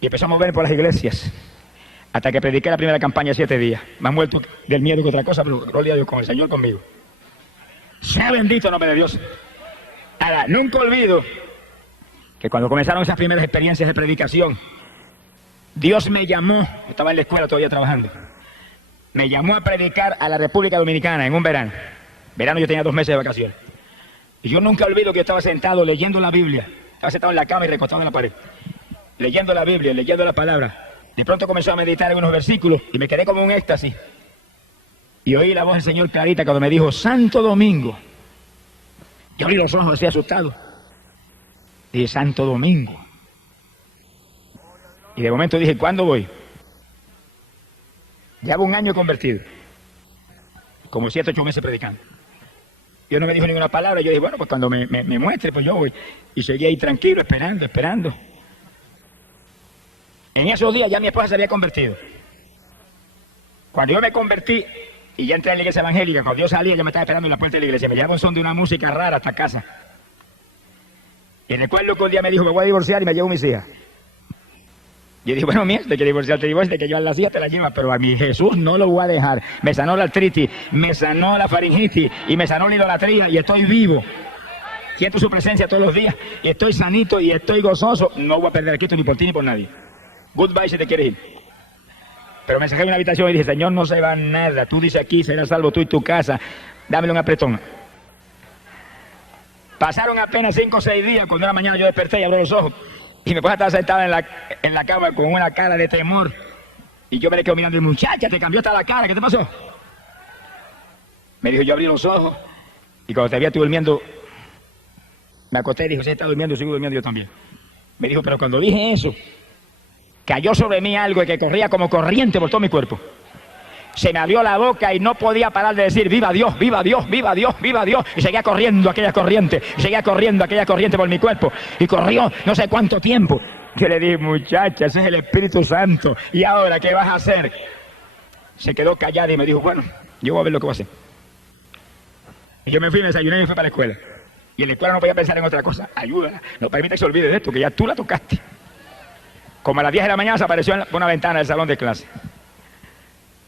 Y empezó a moverme por las iglesias. Hasta que prediqué la primera campaña 7 días. Me han muerto del miedo que otra cosa, pero gloria a Dios con el Señor conmigo. Sea bendito el nombre de Dios. Ahora, nunca olvido que cuando comenzaron esas primeras experiencias de predicación, Dios me llamó, estaba en la escuela todavía trabajando, me llamó a predicar a la República Dominicana en un verano. Verano yo tenía 2 meses de vacaciones. Y yo nunca olvido que yo estaba sentado leyendo la Biblia. Estaba sentado en la cama y recostado en la pared. Leyendo la Biblia, leyendo la palabra. De pronto comenzó a meditar en unos versículos y me quedé como un éxtasis. Y oí la voz del Señor clarita cuando me dijo, Santo Domingo. Yo abrí los ojos así asustado. Y dije, Santo Domingo. Y de momento dije, ¿cuándo voy? Llevo 1 año convertido. Como 7, 8 meses predicando. Yo no me dijo ninguna palabra. Yo dije, bueno, pues cuando me muestre, pues yo voy. Y seguí ahí tranquilo, esperando. En esos días ya mi esposa se había convertido. Cuando yo me convertí y ya entré en la iglesia evangélica, cuando yo salía, yo me estaba esperando en la puerta de la iglesia. Me llevaba un son de una música rara hasta casa. Y recuerdo que un día me dijo, me voy a divorciar y me llevo mis hijas. Yo dije, bueno, mira, de que divorciarte, de que yo a las hijas te la lleva, pero a mi Jesús no lo voy a dejar. Me sanó la artritis, me sanó la faringitis y me sanó la idolatría y estoy vivo. Siento su presencia todos los días y estoy sanito y estoy gozoso. No voy a perder aquí ni por ti ni por nadie. Goodbye si te quieres ir. Pero me saqué de una habitación y dije, Señor, no se va nada. Tú dices aquí, serás salvo tú y tu casa. Dámelo un apretón. Pasaron apenas 5 o 6 días, cuando una mañana yo desperté y abrí los ojos. Y mi esposa estaba sentada en la cama con una cara de temor. Y yo me le quedo mirando y muchacha, te cambió hasta la cara, ¿qué te pasó? Me dijo, yo abrí los ojos y cuando te había durmiendo, me acosté y dijo, si está durmiendo, sigo durmiendo yo también. Me dijo, pero cuando dije eso, cayó sobre mí algo que corría como corriente por todo mi cuerpo. Se me abrió la boca y no podía parar de decir, viva Dios, viva Dios, viva Dios, viva Dios. Y seguía corriendo aquella corriente por mi cuerpo. Y corrió no sé cuánto tiempo. Yo le dije, muchacha, ese es el Espíritu Santo. ¿Y ahora qué vas a hacer? Se quedó callada y me dijo, bueno, yo voy a ver lo que voy a hacer. Y yo me fui, me desayuné y me fui para la escuela. Y en la escuela no podía pensar en otra cosa. Ayúdala, no permite que se olvide de esto, que ya tú la tocaste. Como a las 10 de la mañana se apareció por una ventana del salón de clase.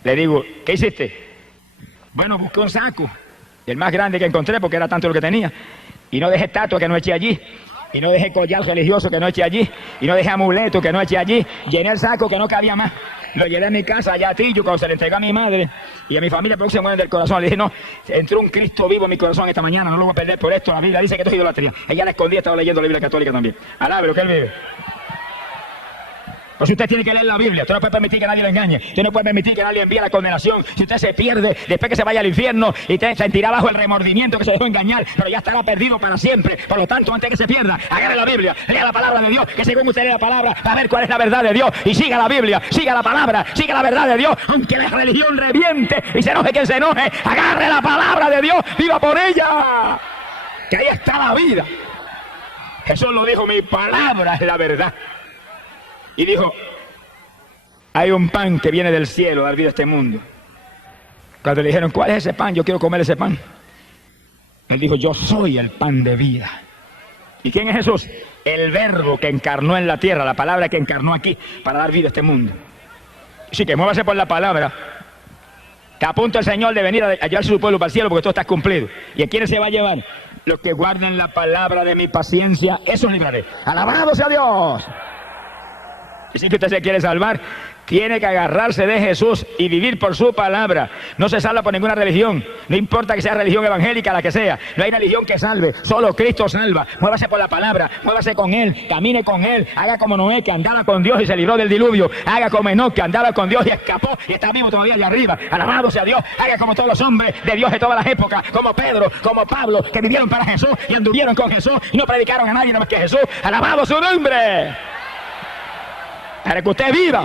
Le digo, ¿qué hiciste? Bueno, busqué un saco, el más grande que encontré porque era tanto lo que tenía. Y no dejé estatua que no eché allí. Y no dejé collar religioso que no eché allí. Y no dejé amuleto que no eché allí. Llené el saco que no cabía más. Lo llevé a mi casa, allá a Tillo, cuando se le entregó a mi madre y a mi familia, porque se mueven del corazón. Le dije, no, entró un Cristo vivo en mi corazón esta mañana, no lo voy a perder por esto. La Biblia dice que esto es idolatría. Ella la escondía, estaba leyendo la Biblia católica también. Alabe lo que él vive. Pues usted tiene que leer la Biblia, usted no puede permitir que nadie lo engañe, usted no puede permitir que nadie envíe la condenación. Si usted se pierde, después que se vaya al infierno, y usted sentirá bajo el remordimiento que se dejó engañar, pero ya estará perdido para siempre. Por lo tanto, antes que se pierda, agarre la Biblia, lea la palabra de Dios, que según usted lee la palabra, va a ver cuál es la verdad de Dios, y siga la Biblia, siga la palabra, siga la verdad de Dios, aunque la religión reviente y se enoje quien se enoje, agarre la palabra de Dios, viva por ella, que ahí está la vida. Jesús lo dijo, mi palabra es la verdad. Y dijo, hay un pan que viene del cielo a dar vida a este mundo. Cuando le dijeron, ¿cuál es ese pan? Yo quiero comer ese pan. Él dijo, yo soy el pan de vida. ¿Y quién es Jesús? El verbo que encarnó en la tierra, la palabra que encarnó aquí para dar vida a este mundo. Así que muévase por la palabra. Está a punto el Señor de venir a llevarse su pueblo para el cielo porque todo está cumplido. ¿Y a quiénes se va a llevar? Los que guarden la palabra de mi paciencia, esos libraré. ¡Alabado sea Dios! Y si usted se quiere salvar, tiene que agarrarse de Jesús y vivir por su palabra. No se salva por ninguna religión, no importa que sea religión evangélica, la que sea. No hay religión que salve, solo Cristo salva. Muévase por la palabra, muévase con Él, camine con Él. Haga como Noé, que andaba con Dios y se libró del diluvio. Haga como Enoc, que andaba con Dios y escapó y está vivo todavía allá arriba. Alabado sea Dios. Haga como todos los hombres de Dios de todas las épocas, como Pedro, como Pablo, que vivieron para Jesús y anduvieron con Jesús y no predicaron a nadie nada más que Jesús. Alabado su nombre. Para que usted viva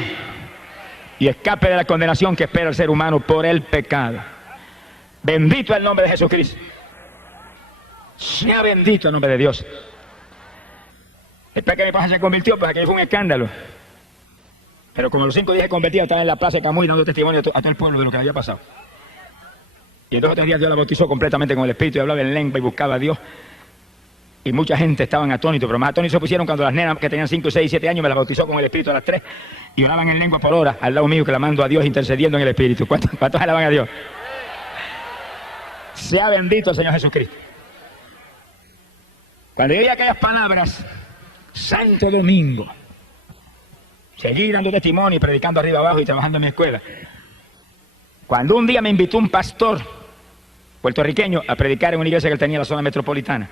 y escape de la condenación que espera el ser humano por el pecado. Bendito el nombre de Jesucristo. Sea bendito el nombre de Dios. Después que mi esposa se convirtió, pues aquello fue un escándalo. Pero como los 5 días de convertido, estaba en la plaza de Camuy dando testimonio a todo el pueblo de lo que había pasado. Y en 2 o 3 días Dios la bautizó completamente con el Espíritu y hablaba en lengua y buscaba a Dios. Y mucha gente estaban atónitos, pero más atónitos se pusieron cuando las nenas que tenían 5, 6, 7 años me las bautizó con el Espíritu a las 3 y oraban en lengua por hora al lado mío, clamando a Dios, intercediendo en el Espíritu. ¿Cuántos alaban a Dios? Sea bendito el Señor Jesucristo. Cuando yo oí aquellas palabras, Santo Domingo, seguí dando testimonio y predicando arriba abajo y trabajando en mi escuela. Cuando un día me invitó un pastor puertorriqueño a predicar en una iglesia que él tenía en la zona metropolitana,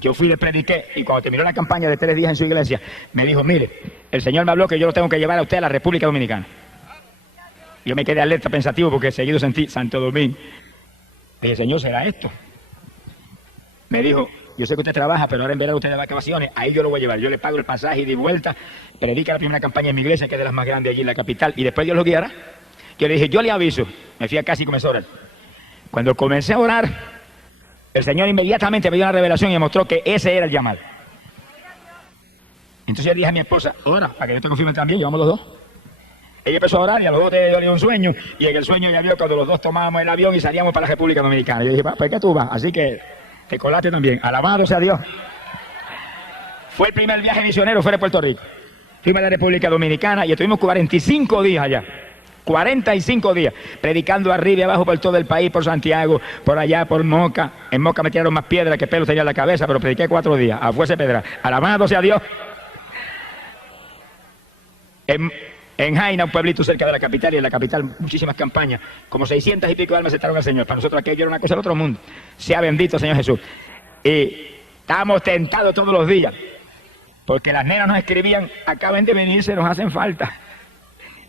yo fui y le prediqué, y cuando terminó la campaña de 3 días en su iglesia, me dijo, mire, el Señor me habló que yo lo tengo que llevar a usted a la República Dominicana. Yo me quedé alerta, pensativo, porque seguido sentí Santo Domingo. Le dije, Señor, ¿será esto? Me dijo, yo sé que usted trabaja, pero ahora en verano usted de vacaciones, ahí yo lo voy a llevar. Yo le pago el pasaje y de vuelta, predica la primera campaña en mi iglesia, que es de las más grandes allí en la capital, y después Dios lo guiará. Yo le dije, yo le aviso. Me fui a casa y comencé a orar. Cuando comencé a orar, el Señor inmediatamente me dio una revelación y me mostró que ese era el llamado. Entonces yo le dije a mi esposa, ora, para que yo te confirme también, llevamos los dos. Ella empezó a orar y a los dos te dio un sueño, y en el sueño ya vio cuando los dos tomábamos el avión y salíamos para la República Dominicana. Yo dije, ¿para qué tú vas? Así que te colaste también. Alabado sea Dios. Fue el primer viaje misionero fuera de Puerto Rico. Fuimos a la República Dominicana y estuvimos 45 días allá. 45 días, predicando arriba y abajo por todo el país, por Santiago, por allá, por Moca. En Moca me tiraron más piedras que pelos tenía en la cabeza, pero prediqué 4 días, a fuerza de pedra. Alabado sea Dios. En Jaina, un pueblito cerca de la capital, y en la capital muchísimas campañas, como 600 y pico de almas aceptaron al Señor. Para nosotros aquello era una cosa del otro mundo. Sea bendito Señor Jesús. Y estábamos tentados todos los días, porque las nenas nos escribían, acaben de venirse, nos hacen falta.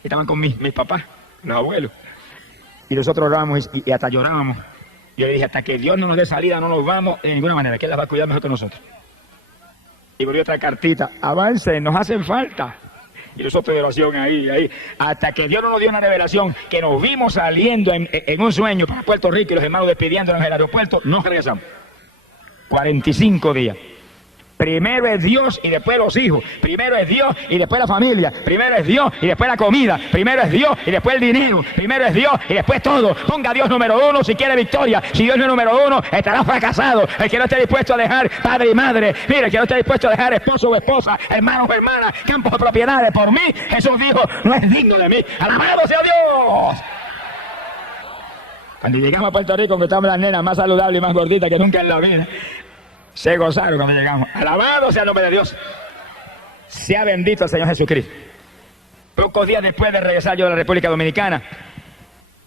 Estaban con mis papás, los abuelos. Y nosotros orábamos y hasta llorábamos. Yo le dije, hasta que Dios no nos dé salida, no nos vamos de ninguna manera, que Él las va a cuidar mejor que nosotros. Y volvió otra cartita, avancen, nos hacen falta. Y nosotros de oración ahí, hasta que Dios no nos dio una revelación, que nos vimos saliendo en un sueño para Puerto Rico y los hermanos despidiéndonos en el aeropuerto, nos regresamos. 45 días. Primero es Dios y después los hijos. Primero es Dios y después la familia. Primero es Dios y después la comida. Primero es Dios y después el dinero. Primero es Dios y después todo. Ponga a Dios número 1 si quiere victoria. Si Dios no es número 1, estará fracasado. El que no esté dispuesto a dejar padre y madre. Mire, el que no esté dispuesto a dejar esposo o esposa, hermanos o hermanas, campos o propiedades por mí, Jesús dijo, no es digno de mí. ¡Alabado sea Dios! Cuando llegamos a Puerto Rico, encontramos las nenas más saludables y más gorditas que nunca en la vida. Se gozaron cuando llegamos. Alabado sea el nombre de Dios. Sea bendito el Señor Jesucristo. Pocos días después de regresar yo de la República Dominicana,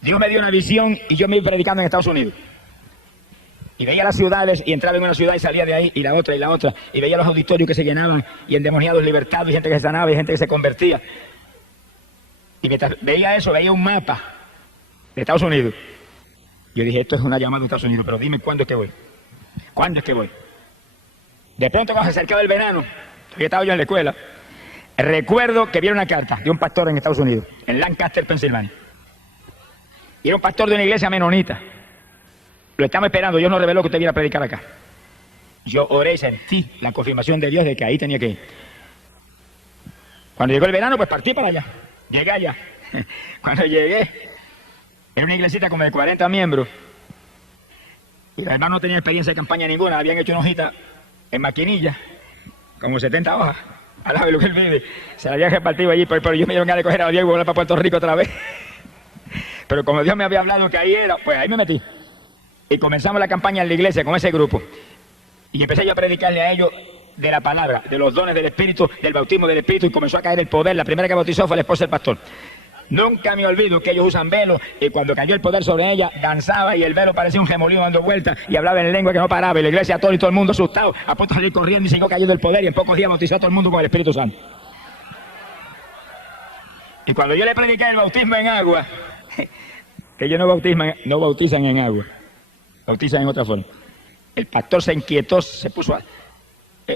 Dios me dio una visión y yo me iba predicando en Estados Unidos. Y veía las ciudades y entraba en una ciudad y salía de ahí, y la otra y la otra. Y veía los auditorios que se llenaban, y endemoniados libertados, y gente que se sanaba, y gente que se convertía. Y mientras veía eso, veía un mapa de Estados Unidos. Yo dije, esto es una llamada de Estados Unidos, pero dime cuándo es que voy. ¿Cuándo es que voy? De pronto cuando se acercaba el verano, todavía estaba yo en la escuela, recuerdo que vi una carta de un pastor en Estados Unidos, en Lancaster, Pensilvania. Y era un pastor de una iglesia menonita. Lo estamos esperando, Dios nos reveló que usted viera a predicar acá. Yo oré y sentí la confirmación de Dios de que ahí tenía que ir. Cuando llegó el verano, pues partí para allá. Llegué allá. Cuando llegué, era una iglesita como de 40 miembros. Y los hermanos no tenían experiencia de campaña ninguna, habían hecho una hojita en maquinilla, como 70 hojas, al lado de lo que él vive. Se la habían repartido allí, pero yo me dieron ganas de coger a Diego y volver para Puerto Rico otra vez. Pero como Dios me había hablado que ahí era, pues ahí me metí. Y comenzamos la campaña en la iglesia con ese grupo. Y empecé yo a predicarle a ellos de la palabra, de los dones del Espíritu, del bautismo del Espíritu, y comenzó a caer el poder. La primera que bautizó fue la esposa del pastor. Nunca me olvido que ellos usan velo, y cuando cayó el poder sobre ella, danzaba y el velo parecía un gemolino dando vueltas y hablaba en lengua que no paraba, y la iglesia todo y todo el mundo asustado, a punto de salir corriendo, y siguió cayendo el poder, y en pocos días bautizó a todo el mundo con el Espíritu Santo. Y cuando yo le prediqué el bautismo en agua, que ellos no bautizan en agua, bautizan en otra forma. El pastor se inquietó, se puso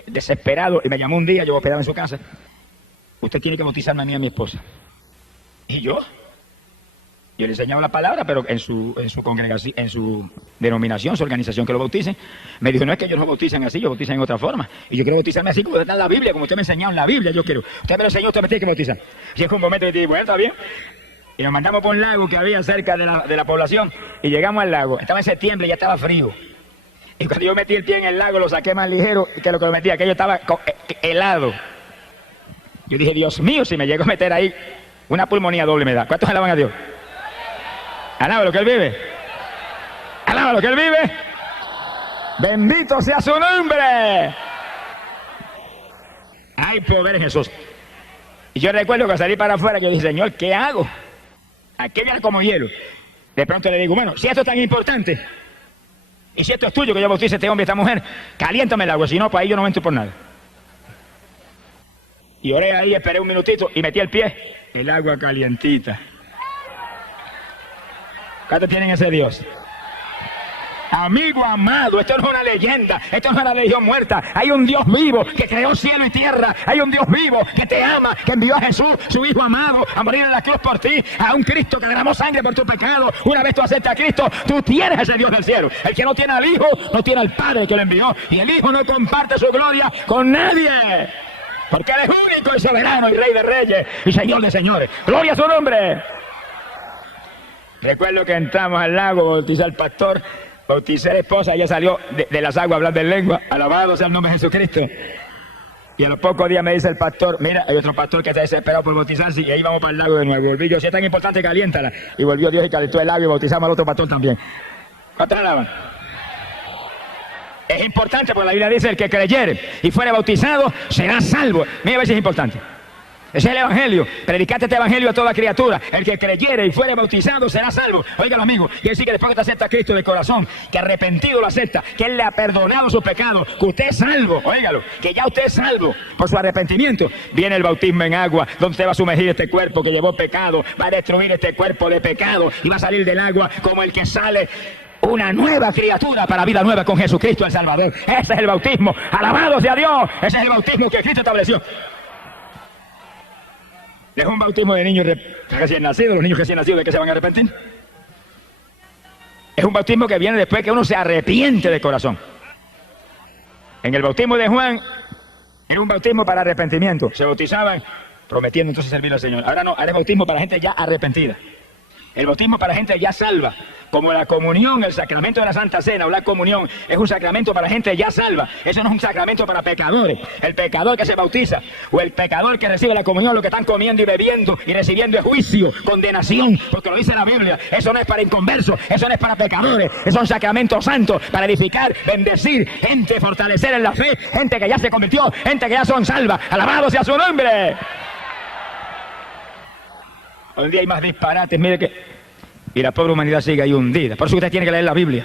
desesperado, y me llamó un día, yo hospedaba en su casa. Usted tiene que bautizarme a mí y a mi esposa. ¿Y yo? Yo le enseñaba la palabra, pero en su congregación, en su denominación, su organización, que lo bauticen. Me dijo, no es que ellos no bauticen así, ellos bautizan en otra forma. Y yo quiero bautizarme así como está en la Biblia, como usted me enseñó en la Biblia, yo quiero. Usted me lo enseñó, usted me tiene que bautizar. Y es un momento que dije, bueno, está bien. Y nos mandamos por un lago que había cerca de la población, y llegamos al lago. Estaba en septiembre, ya estaba frío. Y cuando yo metí el pie en el lago, lo saqué más ligero que lo que lo metí. Aquello estaba helado. Yo dije, Dios mío, si me llego a meter ahí, una pulmonía doble me da. ¿Cuántos alaban a Dios? Alaba lo que Él vive. Alaba lo que Él vive. Bendito sea su nombre. Hay poder en Jesús. Y yo recuerdo que salí para afuera, yo dije, Señor, ¿qué hago? Aquello era como hielo. De pronto le digo, bueno, si esto es tan importante, y si esto es tuyo, que yo bautice a este hombre y a esta mujer, caliéntame el agua, si no, pues ahí yo no me entro por nada. Y oré ahí, esperé un minutito y metí el pie, el agua calientita. ¿Cuántos tienen ese Dios? Amigo amado, esto no es una leyenda, esto no es una religión muerta. Hay un Dios vivo que creó cielo y tierra. Hay un Dios vivo que te ama, que envió a Jesús, su Hijo amado, a morir en la cruz por ti. A un Cristo que derramó sangre por tu pecado. Una vez tú aceptas a Cristo, tú tienes ese Dios del cielo. El que no tiene al Hijo, no tiene al Padre que lo envió. Y el Hijo no comparte su gloria con nadie. Porque Él es único y soberano y Rey de reyes y Señor de señores. ¡Gloria a su nombre! Recuerdo que entramos al lago, bautizé al pastor, bauticé a la esposa, ella salió de las aguas hablando en lengua. Alabado sea el nombre de Jesucristo. Y a los pocos días me dice el pastor, mira, hay otro pastor que está desesperado por bautizarse y ahí vamos para el lago de nuevo. Volví yo, si es tan importante, caliéntala. Y volvió Dios y calentó el lago y bautizamos al otro pastor también. ¿Cuántos alaban? Es importante porque la Biblia dice, el que creyere y fuere bautizado será salvo. Mira a ver si es importante. Ese es el evangelio. Predicate este evangelio a toda criatura. El que creyere y fuere bautizado será salvo. Óigalo, amigo. Quiere decir que después que te acepta a Cristo de corazón, que arrepentido lo acepta, que Él le ha perdonado sus pecados, que usted es salvo. Óigalo, que ya usted es salvo por su arrepentimiento. Viene el bautismo en agua, donde usted va a sumergir este cuerpo que llevó pecado, va a destruir este cuerpo de pecado y va a salir del agua como el que sale una nueva criatura para vida nueva con Jesucristo el Salvador. Ese es el bautismo. Alabado sea Dios. Ese es el bautismo que Cristo estableció. Es un bautismo de niños recién nacidos. Los niños recién nacidos, ¿de qué se van a arrepentir? Es un bautismo que viene después que uno se arrepiente de corazón. En el bautismo de Juan era un bautismo para arrepentimiento. Se bautizaban prometiendo entonces servir al Señor. Ahora no, ahora es bautismo para gente ya arrepentida. El bautismo para gente ya salva, como la comunión, el sacramento de la Santa Cena o la comunión, es un sacramento para gente ya salva. Eso no es un sacramento para pecadores. El pecador que se bautiza o el pecador que recibe la comunión, lo que están comiendo y bebiendo y recibiendo es juicio, condenación, porque lo dice la Biblia. Eso no es para inconversos, eso no es para pecadores, es un sacramento santo para edificar, bendecir, gente, fortalecer en la fe, gente que ya se convirtió, gente que ya son salvas. Alabado sea su nombre. Hoy en día hay más disparates, mire que... Y la pobre humanidad sigue ahí hundida. Por eso usted tiene que leer la Biblia,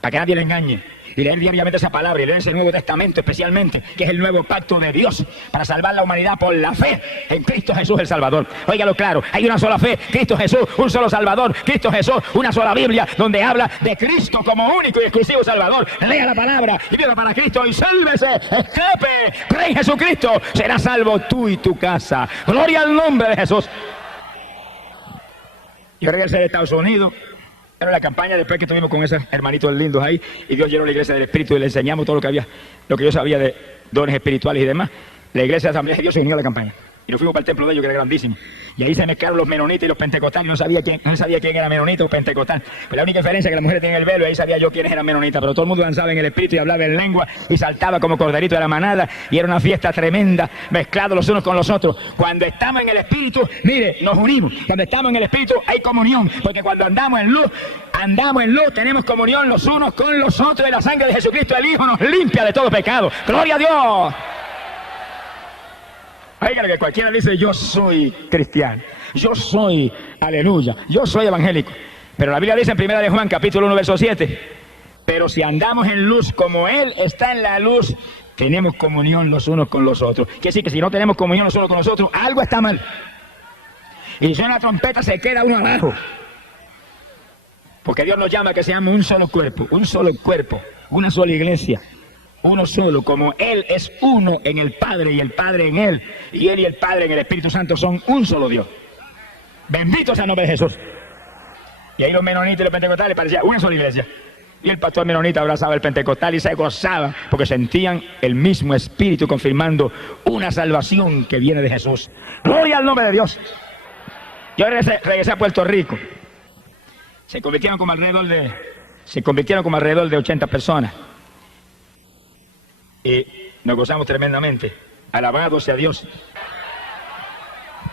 para que nadie le engañe. Y leer diariamente esa palabra, y leer ese Nuevo Testamento especialmente, que es el nuevo pacto de Dios, para salvar la humanidad por la fe en Cristo Jesús el Salvador. Óigalo claro, hay una sola fe, Cristo Jesús, un solo Salvador, Cristo Jesús, una sola Biblia, donde habla de Cristo como único y exclusivo Salvador. Lea la palabra y viva para Cristo y sálvese, escape, cree en Jesucristo, serás salvo tú y tu casa. Gloria al nombre de Jesús. Yo regresé de Estados Unidos, era la campaña después que estuvimos con esos hermanitos lindos ahí, y Dios llenó la iglesia del Espíritu y le enseñamos todo lo que había, lo que yo sabía de dones espirituales y demás. La iglesia de Asamblea de Dios se unió a la campaña. Y nos fuimos para el templo de ellos, que era grandísimo. Y ahí se mezclaron los menonitas y los pentecostales. No sabía quién era menonita o pentecostal. Pero la única diferencia es que las mujeres tienen el velo, y ahí sabía yo quiénes eran menonitas. Pero todo el mundo danzaba en el espíritu y hablaba en lengua y saltaba como corderito de la manada. Y era una fiesta tremenda, mezclados los unos con los otros. Cuando estamos en el espíritu, mire, nos unimos. Cuando estamos en el espíritu hay comunión. Porque cuando andamos en luz, tenemos comunión los unos con los otros. Y la sangre de Jesucristo, el Hijo, nos limpia de todo pecado. ¡Gloria a Dios! Oigan, que cualquiera dice, yo soy cristiano, yo soy, aleluya, yo soy evangélico. Pero la Biblia dice en 1 de Juan, capítulo 1, verso 7, pero si andamos en luz como Él está en la luz, tenemos comunión los unos con los otros. Quiere decir que si no tenemos comunión los unos con los otros, algo está mal. Y si suena la trompeta, se queda uno abajo. Porque Dios nos llama a que seamos un solo cuerpo, una sola iglesia. Uno solo, como Él es uno en el Padre y el Padre en Él, y Él y el Padre en el Espíritu Santo son un solo Dios. Bendito sea el nombre de Jesús. Y ahí los menonitas y los pentecostales parecían una sola iglesia. Y el pastor menonita abrazaba el pentecostal y se gozaba porque sentían el mismo Espíritu confirmando una salvación que viene de Jesús. Gloria al nombre de Dios. Yo regresé a Puerto Rico. Se convirtieron como alrededor de Se convirtieron como alrededor de 80 personas. Y nos gozamos tremendamente. Alabado sea Dios.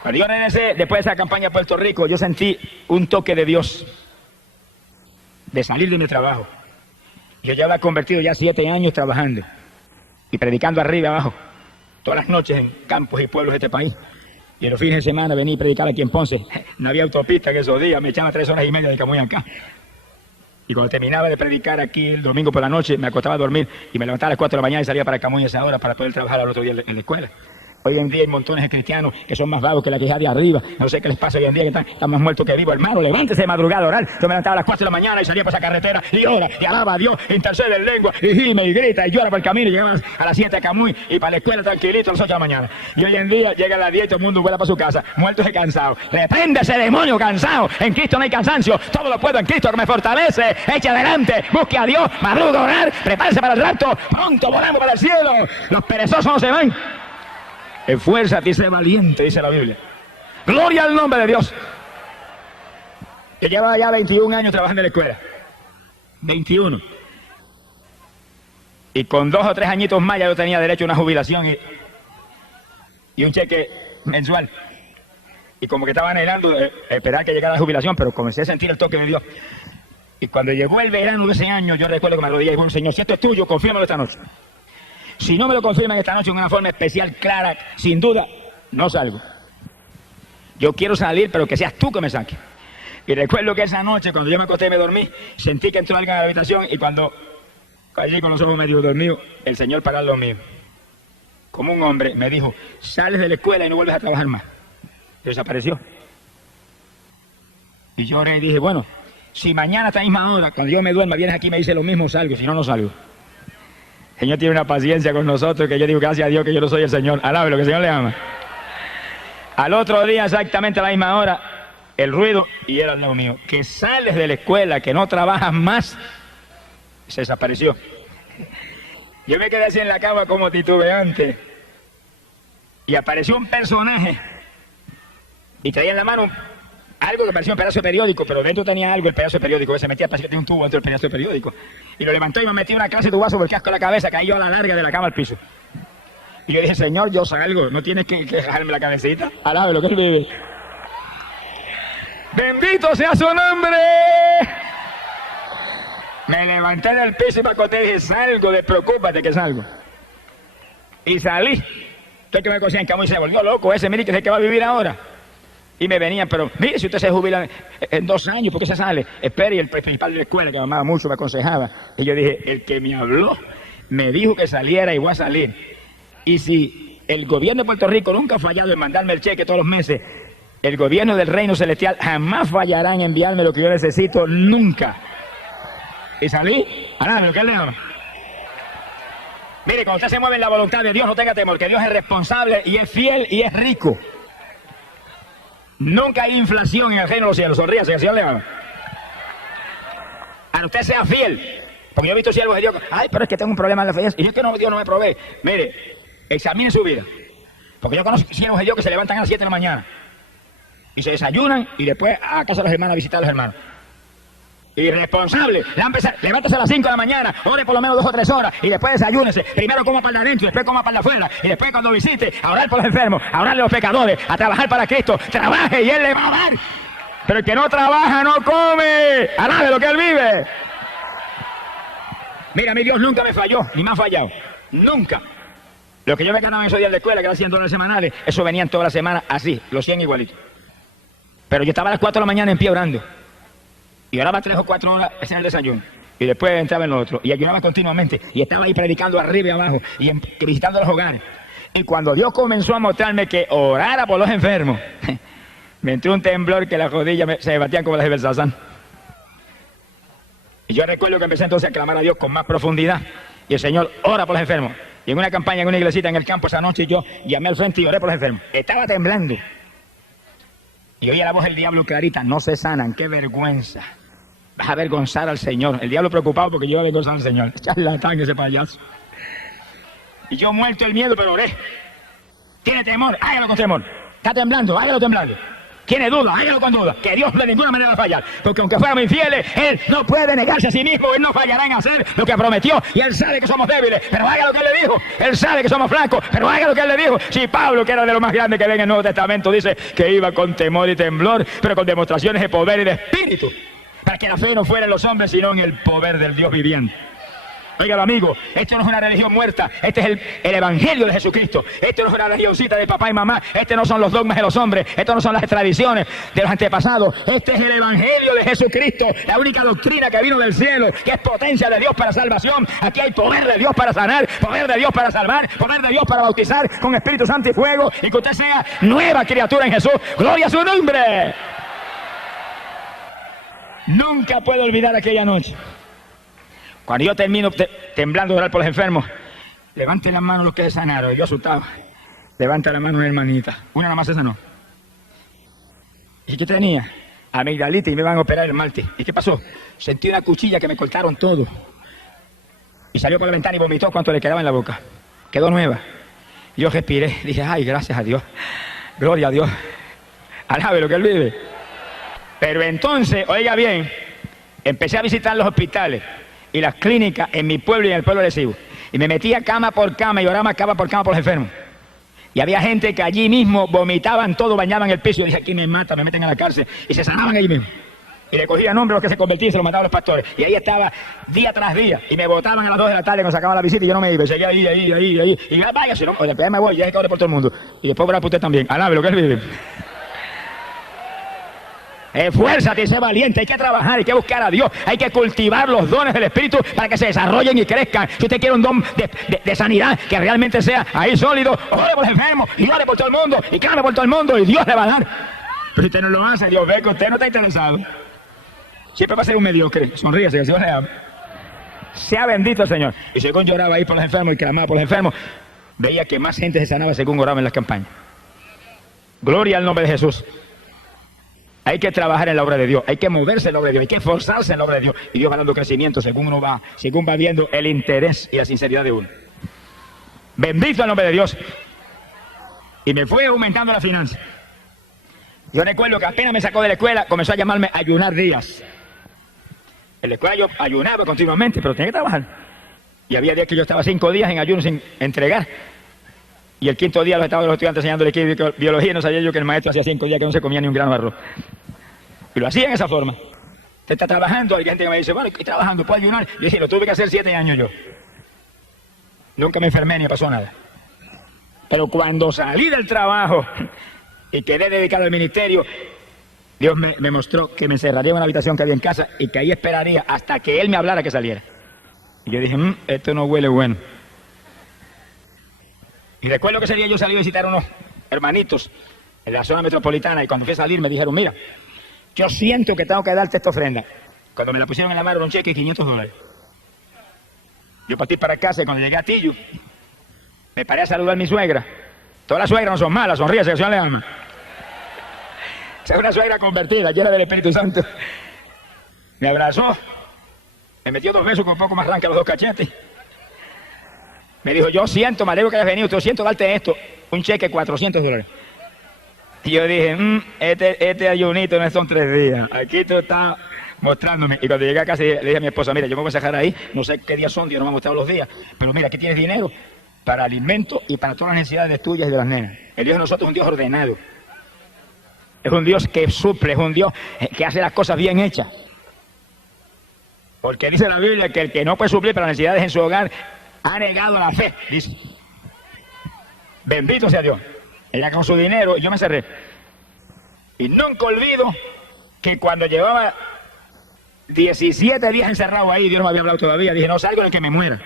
Cuando yo regresé, después de esa campaña a Puerto Rico, yo sentí un toque de Dios de salir de mi trabajo. Yo ya había convertido ya 7 años trabajando y predicando arriba y abajo, todas las noches en campos y pueblos de este país. Y en los fines de semana venía a predicar aquí en Ponce. No había autopista en esos días, me echaba 3 horas y media de Camuy acá. Y cuando terminaba de predicar aquí el domingo por la noche, me acostaba a dormir y me levantaba a las 4 de la mañana y salía para Camuy a esa hora para poder trabajar al otro día en la escuela. Hoy en día hay montones de cristianos que son más vagos que la queja de arriba. No sé qué les pasa hoy en día, que están más muertos que vivos. Hermano, levántese de madrugada a orar. Yo me levantaba a las 4 de la mañana y salía por esa carretera y ora, y alaba a Dios, intercede en lengua, y gime, y grita, y llora por el camino, y llegaba a las 7 a Camuy, y para la escuela tranquilito a las 8 de la mañana. Y hoy en día llega a las 10 y todo el mundo vuela para su casa, muertos y cansados. Reprende ese demonio cansado. En Cristo no hay cansancio. Todo lo puedo en Cristo que me fortalece. Eche adelante, busque a Dios, madruga a orar, prepárese para el rapto. Pronto volamos para el cielo. Los perezosos no se van. Esfuérzate y sé valiente, dice la Biblia. Gloria al nombre de Dios. Yo llevaba ya 21 años trabajando en la escuela. 21. Y con 2 o 3 añitos más ya yo tenía derecho a una jubilación y un cheque mensual. Y como que estaba anhelando esperar que llegara la jubilación, pero comencé a sentir el toque de Dios. Y cuando llegó el verano de ese año, yo recuerdo que me arrodillé y dije, Señor, si esto es tuyo, confírmalo esta noche. Si no me lo confirman esta noche en una forma especial, clara, sin duda, no salgo. Yo quiero salir, pero que seas tú que me saques. Y recuerdo que esa noche, cuando yo me acosté y me dormí, sentí que entró alguien a la habitación y cuando caí con los ojos medio dormidos, el Señor paró lo mío. Como un hombre me dijo, sales de la escuela y no vuelves a trabajar más. Y desapareció. Y yo oré y dije, bueno, si mañana a esta misma hora, cuando yo me duerma, vienes aquí y me dice lo mismo, salgo, si no, no salgo. El Señor tiene una paciencia con nosotros que yo digo, gracias a Dios que yo no soy el Señor. Alabe lo que el Señor le ama. Al otro día, exactamente a la misma hora, el ruido, y era al lado mío, que sales de la escuela, que no trabajas más, se desapareció. Yo me quedé así en la cama como titubeante, y apareció un personaje, y traía en la mano algo que parecía un pedazo de periódico, pero dentro tenía algo, el pedazo de periódico, que se metía, parecía que tenía un tubo dentro del pedazo de periódico. Y lo levantó y me metió una clase de tubazo por el casco de la cabeza, caí yo a la larga de la cama al piso. Y yo dije, Señor, yo salgo, no tienes que dejarme la cabecita. Alabe lo que Él vive. ¡Bendito sea su nombre! Me levanté del piso y me acosté y dije, salgo, despreocúpate que salgo. Y salí. Usted que me conocía en Camuy se volvió loco ese, mire, que es el que va a vivir ahora. Y me venían, pero mire, si usted se jubila en 2 años, ¿por qué se sale? Espere, y el principal de la escuela, que me amaba mucho, me aconsejaba. Y yo dije, el que me habló, me dijo que saliera y voy a salir. Y si el gobierno de Puerto Rico nunca ha fallado en mandarme el cheque todos los meses, el gobierno del reino celestial jamás fallará en enviarme lo que yo necesito, nunca. Y salí, ahora lo que Él le ama. Mire, cuando usted se mueve en la voluntad de Dios, no tenga temor, que Dios es responsable y es fiel y es rico. Nunca hay inflación en el reino de los cielos. Sonríase, que el Señor le ama. A usted sea fiel. Porque yo he visto siervos de Dios. Ay, pero es que tengo un problema en la fe. Y es que no, Dios no me provee. Mire, examine su vida. Porque yo conozco siervos de Dios que se levantan a las 7 de la mañana. Y se desayunan y después a casa de los hermanos a visitar a los hermanos. Irresponsable. Levántese a las 5 de la mañana, ore por lo menos 2 o 3 horas y después desayúnese. Primero coma para adentro, después coma para afuera. Y después cuando visite, a orar por los enfermos, a orar a los pecadores, a trabajar para Cristo. Trabaje y Él le va a dar. Pero el que no trabaja no come. Alabe lo que Él vive. Mira, mi Dios nunca me falló, ni me ha fallado. Nunca. Lo que yo me ganaba en esos días de escuela, que eran $100 semanales, eso venían toda la semana así, los 100 igualitos. Pero yo estaba a las 4 de la mañana en pie orando. Y oraba 3 o 4 horas en el desayuno. Y después entraba en lo otro. Y ayunaba continuamente. Y estaba ahí predicando arriba y abajo. Y visitando los hogares. Y cuando Dios comenzó a mostrarme que orara por los enfermos, me entró un temblor que las rodillas se me batían como las de Belsasán. Y yo recuerdo que empecé entonces a clamar a Dios con más profundidad. Y el Señor ora por los enfermos. Y en una campaña, en una iglesita en el campo esa noche, yo llamé al frente y oré por los enfermos. Estaba temblando. Y oía la voz del diablo clarita, no se sanan, qué vergüenza. Vas a avergonzar al Señor. El diablo preocupado porque yo iba a avergonzar al Señor. Charlatán ese payaso. Y yo muerto el miedo, pero oré. Tiene temor, hágalo con temor. Está temblando, hágalo temblando. Tiene duda, hágalo con duda, que Dios de ninguna manera va a fallar, porque aunque fuéramos infieles, Él no puede negarse a sí mismo, Él no fallará en hacer lo que prometió, y Él sabe que somos débiles, pero haga lo que Él le dijo. Él sabe que somos flacos, pero haga lo que Él le dijo. Si Pablo, que era de lo más grande que ve en el Nuevo Testamento, dice que iba con temor y temblor, pero con demostraciones de poder y de espíritu, para que la fe no fuera en los hombres, sino en el poder del Dios viviente. Óigalo, amigo, esto no es una religión muerta, este es el Evangelio de Jesucristo. Esto no es una religioncita de papá y mamá, este no son los dogmas de los hombres, esto no son las tradiciones de los antepasados, este es el Evangelio de Jesucristo, la única doctrina que vino del cielo, que es potencia de Dios para salvación. Aquí hay poder de Dios para sanar, poder de Dios para salvar, poder de Dios para bautizar con Espíritu Santo y fuego, y que usted sea nueva criatura en Jesús. ¡Gloria a su nombre! Nunca puedo olvidar aquella noche. Cuando yo termino temblando de orar por los enfermos, levante la mano los que se sanaron. Yo asustado. Levanta la mano una hermanita. Una nada más se sanó. ¿Y qué tenía? Amigdalitis, y me van a operar el martes. ¿Y qué pasó? Sentí una cuchilla que me cortaron todo. Y salió por la ventana y vomitó cuanto le quedaba en la boca. Quedó nueva. Yo respiré. Dije, ay, gracias a Dios. Gloria a Dios. Alabe lo que Él vive. Pero entonces, oiga bien, empecé a visitar los hospitales y las clínicas en mi pueblo y en el pueblo de Cibo. Y me metía cama por cama y oraba cama por los enfermos. Y había gente que allí mismo vomitaban todo, bañaban el piso. Y dije, aquí me matan, me meten a la cárcel. Y se sanaban allí mismo. Y le cogían nombres los que se convertían y se los mataban los pastores. Y ahí estaba día tras día. Y me botaban a las 2 de la tarde cuando sacaban la visita y yo no me iba. Y seguía ahí. Y ya, váyase, ¿no? Oye, después me voy, ya es que ore por todo el mundo. Y después orar por usted también. Alabe lo que Él vive. Esfuérzate y sé valiente, hay que trabajar, hay que buscar a Dios, hay que cultivar los dones del Espíritu para que se desarrollen y crezcan. Si usted quiere un don de sanidad que realmente sea ahí sólido, ore por los enfermos y ore por todo el mundo y clame por todo el mundo y Dios le va a dar. Pero si usted no lo hace, Dios ve que usted no está interesado. Siempre va a ser un mediocre. Sonríese, que el Señor le ama. Sea bendito el Señor. Y según lloraba ahí por los enfermos y clamaba por los enfermos, veía que más gente se sanaba según oraba en las campañas. Gloria al nombre de Jesús. Hay que trabajar en la obra de Dios, hay que moverse en la obra de Dios, hay que esforzarse en la obra de Dios. Y Dios va dando crecimiento según va viendo el interés y la sinceridad de uno. Bendito el nombre de Dios. Y me fue aumentando la finanza. Yo recuerdo que apenas me sacó de la escuela, comenzó a llamarme Ayunar Díaz. En la escuela yo ayunaba continuamente, pero tenía que trabajar. Y había días que yo estaba 5 días en ayuno sin entregar. Y el 5.º día los estudiantes enseñándole biología, no sabía yo que el maestro hacía 5 días que no se comía ni un grano de arroz. Y lo hacía en esa forma. Usted está trabajando, hay gente que me dice, bueno, estoy trabajando, ¿puedo ayunar? Y dije, lo tuve que hacer 7 años yo. Nunca me enfermé ni pasó nada. Pero cuando salí del trabajo y quedé dedicado al ministerio, Dios me mostró que me encerraría en una habitación que había en casa y que ahí esperaría hasta que Él me hablara que saliera. Y yo dije, esto no huele bueno. Y recuerdo que ese día yo salí a visitar a unos hermanitos en la zona metropolitana y cuando fui a salir me dijeron, mira, yo siento que tengo que darte esta ofrenda. Cuando me la pusieron en la mano era un cheque de $500. Yo partí para casa y cuando llegué a Tillo, me paré a saludar a mi suegra. Todas las suegras no son malas, sonríe, que el Señor le ama. Esa es una suegra convertida, llena del Espíritu Santo. Me abrazó, me metió 2 besos con un poco más arranca los 2 cachetes. Me dijo, yo siento, me alegro que hayas venido, yo siento darte esto, un cheque de $400. Y yo dije, este ayunito no son 3 días, aquí tú estás mostrándome. Y cuando llegué a casa le dije a mi esposa, mira, yo me voy a sacar ahí, no sé qué días son, Dios no me ha mostrado los días, pero mira, aquí tienes dinero para alimento y para todas las necesidades tuyas y de las nenas. El Dios de nosotros es un Dios ordenado, es un Dios que suple, es un Dios que hace las cosas bien hechas. Porque dice la Biblia que el que no puede suplir para las necesidades en su hogar, ha negado la fe, dice. Bendito sea Dios. Ella con su dinero, yo me cerré. Y nunca olvido que cuando llevaba 17 días encerrado ahí, Dios no me había hablado todavía, dije, no salgo del que me muera.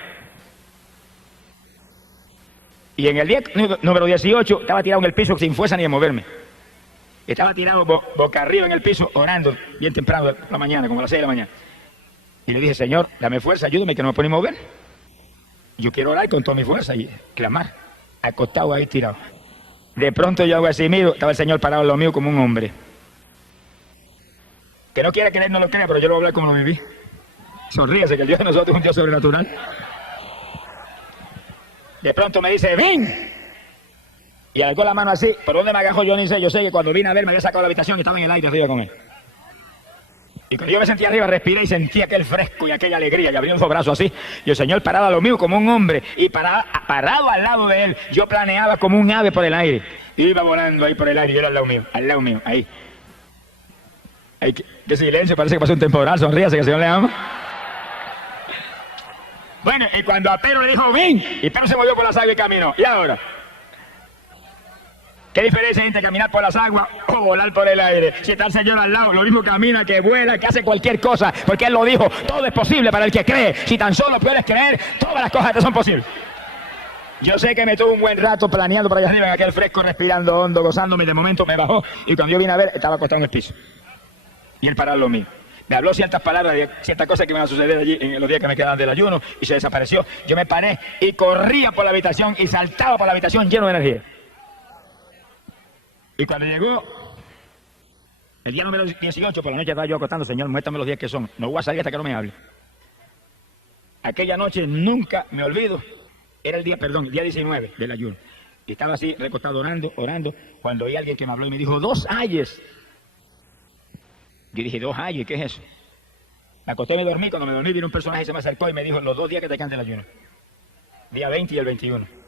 Y en el día número 18 estaba tirado en el piso sin fuerza ni de moverme. Estaba tirado boca arriba en el piso, orando, bien temprano por la mañana, como a las 6 de la mañana. Y le dije, Señor, dame fuerza, ayúdame que no me puedo ni mover. Yo quiero orar con toda mi fuerza y clamar, acostado ahí tirado. De pronto yo hago así, miro, estaba el Señor parado en lo mío como un hombre. Que no quiera creer, no lo crea, pero yo lo voy a hablar como lo viví. Sonríese, que el Dios de nosotros es un Dios sobrenatural. De pronto me dice, ven. Y alargó la mano así. ¿Por dónde me agajó? Yo ni sé. Yo sé que cuando vine a ver me había sacado de la habitación y estaba en el aire arriba con él. Y cuando yo me sentía arriba, respiré y sentí aquel fresco y aquella alegría. Y abrió los brazos así. Y el Señor parado a lo mío como un hombre. Y parado al lado de él, yo planeaba como un ave por el aire. Y iba volando ahí por el aire y yo era al lado mío, ahí. Qué silencio, parece que pasó un temporal. Sonríase que el Señor le ama. Bueno, y cuando a Pedro le dijo, ven, y Pedro se movió por las aguas y caminó. ¿Y ahora? ¿Qué diferencia hay entre caminar por las aguas o volar por el aire? Si está el Señor al lado, lo mismo camina, que vuela, que hace cualquier cosa, porque Él lo dijo, todo es posible para el que cree. Si tan solo puedes creer, todas las cosas te son posibles. Yo sé que me tuve un buen rato planeando por allá arriba en aquel fresco, respirando hondo, gozándome, de momento me bajó, y cuando yo vine a ver, estaba acostado en el piso. Y Él paró lo mío. Me habló ciertas palabras, ciertas cosas que iban a suceder allí en los días que me quedaban del ayuno, y se desapareció. Yo me paré y corría por la habitación y saltaba por la habitación lleno de energía. Y cuando llegó el día número 18, por la noche estaba yo acostando, Señor, muéstrame los días que son. No voy a salir hasta que no me hable. Aquella noche nunca me olvido. Era el día 19 del ayuno. Y estaba así, recostado, orando, cuando oí a alguien que me habló y me dijo, 2 ayes. Yo dije, 2 ayes, ¿qué es eso? Me acosté y me dormí. Cuando me dormí, vino un personaje y se me acercó y me dijo, los 2 días que te quedan del ayuno. Día 20 y el 21.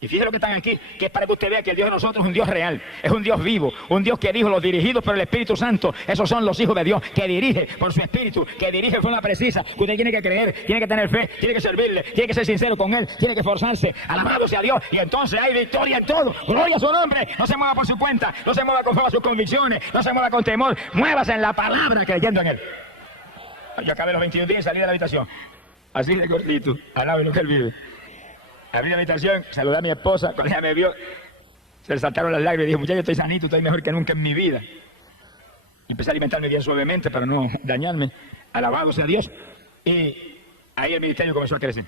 Y fíjese lo que están aquí, que es para que usted vea que el Dios de nosotros es un Dios real, es un Dios vivo, un Dios que dijo, los dirigidos por el Espíritu Santo, esos son los hijos de Dios, que dirige por su Espíritu, que dirige de forma precisa, que usted tiene que creer, tiene que tener fe, tiene que servirle, tiene que ser sincero con Él, tiene que esforzarse, alabado sea Dios, y entonces hay victoria en todo, gloria a su nombre, no se mueva por su cuenta, no se mueva conforme a sus convicciones, no se mueva con temor, muévase en la palabra creyendo en Él. Yo acabé los 21 días y salí de la habitación, así de cortito, alabo lo que Él vive. Abrí la habitación, saludé a mi esposa, cuando ella me vio, se le saltaron las lágrimas y dije, muchacho, estoy sanito, estoy mejor que nunca en mi vida. Y empecé a alimentarme bien suavemente para no dañarme. Alabado sea Dios. Y ahí el ministerio comenzó a crecer.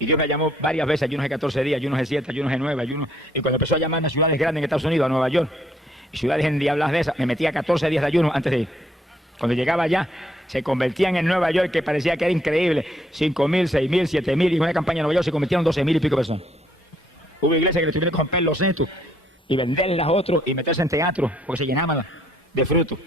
Y Dios me llamó varias veces, ayunos de 14 días, ayunos de 7, ayunos de 9, ayunos. Y cuando empezó a llamarme a ciudades grandes en Estados Unidos, a Nueva York, y ciudades endiabladas de esas, me metía 14 días de ayuno antes de ir. Cuando llegaba allá, se convertían en Nueva York, que parecía que era increíble. 5.000, 6.000, 7.000, y en una campaña en Nueva York se convirtieron 12.000 y pico personas. Hubo iglesias que le tuvieron que romper los setos y venderlas a otros y meterse en teatro, porque se llenaban de frutos.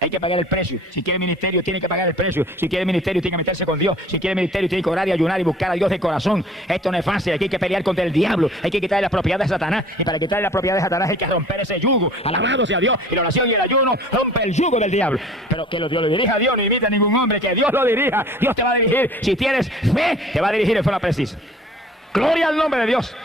Hay que pagar el precio. Si quiere ministerio, tiene que pagar el precio. Si quiere ministerio, tiene que meterse con Dios. Si quiere ministerio, tiene que orar y ayunar y buscar a Dios de corazón. Esto no es fácil. Aquí hay que pelear contra el diablo. Hay que quitarle las propiedades de Satanás. Y para quitarle las propiedades de Satanás hay que romper ese yugo. Alabado sea Dios. Y la oración y el ayuno rompe el yugo del diablo. Pero que Dios lo dirija a Dios, no invita a ningún hombre. Que Dios lo dirija. Dios te va a dirigir. Si tienes fe, te va a dirigir de forma precisa. Gloria al nombre de Dios.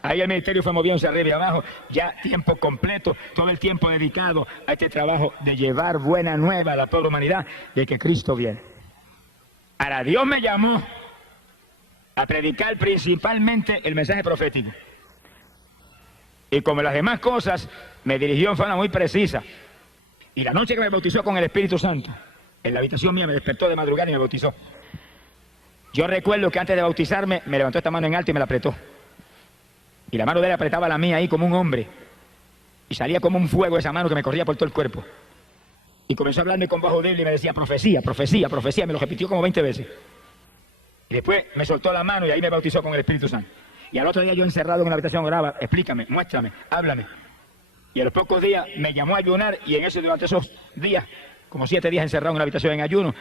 Ahí el ministerio fue moviéndose arriba y abajo, ya tiempo completo, todo el tiempo dedicado a este trabajo de llevar buena nueva a la toda la humanidad de que Cristo viene. Ahora, Dios me llamó a predicar principalmente el mensaje profético. Y como las demás cosas, me dirigió en forma muy precisa. Y la noche que me bautizó con el Espíritu Santo, en la habitación mía me despertó de madrugada y me bautizó. Yo recuerdo que antes de bautizarme, me levantó esta mano en alto y me la apretó. Y la mano de él apretaba la mía ahí como un hombre. Y salía como un fuego esa mano que me corría por todo el cuerpo. Y comenzó a hablarme con bajo débil y me decía, profecía, profecía, profecía. Me lo repitió como 20 veces. Y después me soltó la mano y ahí me bautizó con el Espíritu Santo. Y al otro día yo encerrado en la habitación oraba, explícame, muéstrame, háblame. Y a los pocos días me llamó a ayunar y en ese durante esos días, como 7 días encerrado en una habitación en ayuno,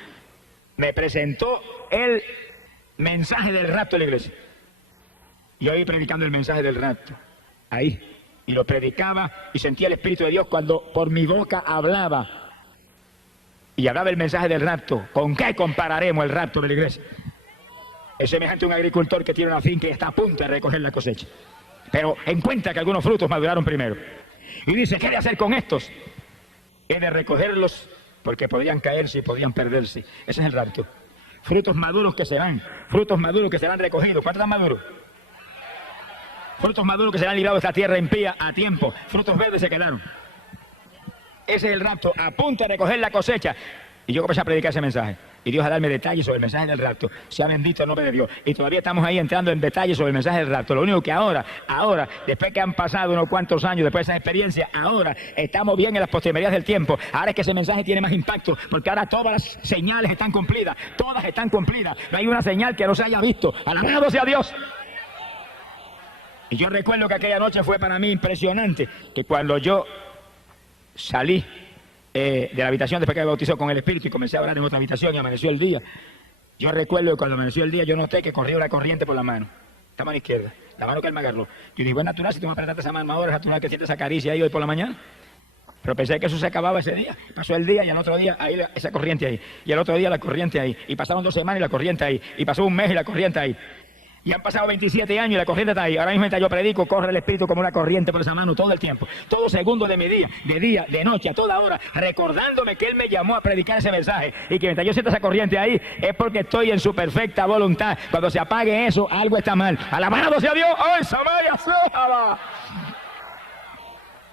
me presentó el mensaje del rapto de la iglesia. Yo iba predicando el mensaje del rapto, ahí, y lo predicaba y sentía el Espíritu de Dios cuando por mi boca hablaba. Y hablaba el mensaje del rapto. ¿Con qué compararemos el rapto de la iglesia? Es semejante a un agricultor que tiene una finca y está a punto de recoger la cosecha. Pero encuentra que algunos frutos maduraron primero. Y dice, ¿qué he de hacer con estos? He de recogerlos porque podían caerse y podían perderse. Ese es el rapto. Frutos maduros que serán recogidos. ¿Cuántos están maduros? Frutos maduros que serán librados de esta tierra impía a tiempo. Frutos verdes se quedaron. Ese es el rapto, a punto de recoger la cosecha. Y yo comencé a predicar ese mensaje. Y Dios a darme detalles sobre el mensaje del rapto. Sea bendito el nombre de Dios. Y todavía estamos ahí entrando en detalles sobre el mensaje del rapto. Lo único que ahora, después que han pasado unos cuantos años, después de esa experiencia, ahora estamos bien en las postrimerías del tiempo. Ahora es que ese mensaje tiene más impacto, porque ahora todas las señales están cumplidas. Todas están cumplidas. No hay una señal que no se haya visto. Alabado sea Dios. Y yo recuerdo que aquella noche fue para mí impresionante, que cuando yo salí de la habitación después que me bautizó con el Espíritu y comencé a orar en otra habitación y amaneció el día, yo recuerdo que cuando amaneció el día yo noté que corría una corriente por la mano, esta mano izquierda, la mano que él me agarró. Yo dije, bueno, natural, si tú me apretaste esa mano ahora, es natural que sientes esa caricia ahí hoy por la mañana. Pero pensé que eso se acababa ese día. Pasó el día y al otro día ahí esa corriente ahí. Y al otro día la corriente ahí. Y pasaron 2 semanas y la corriente ahí. Y pasó un mes y la corriente ahí. Y han pasado 27 años y la corriente está ahí. Ahora mismo mientras yo predico, corre el Espíritu como una corriente por esa mano todo el tiempo. Todo segundo de mi día, de noche, a toda hora, recordándome que Él me llamó a predicar ese mensaje. Y que mientras yo siento esa corriente ahí, es porque estoy en su perfecta voluntad. Cuando se apague eso, algo está mal. Alabado sea Dios. ¡Ay, Samaya, Sójala!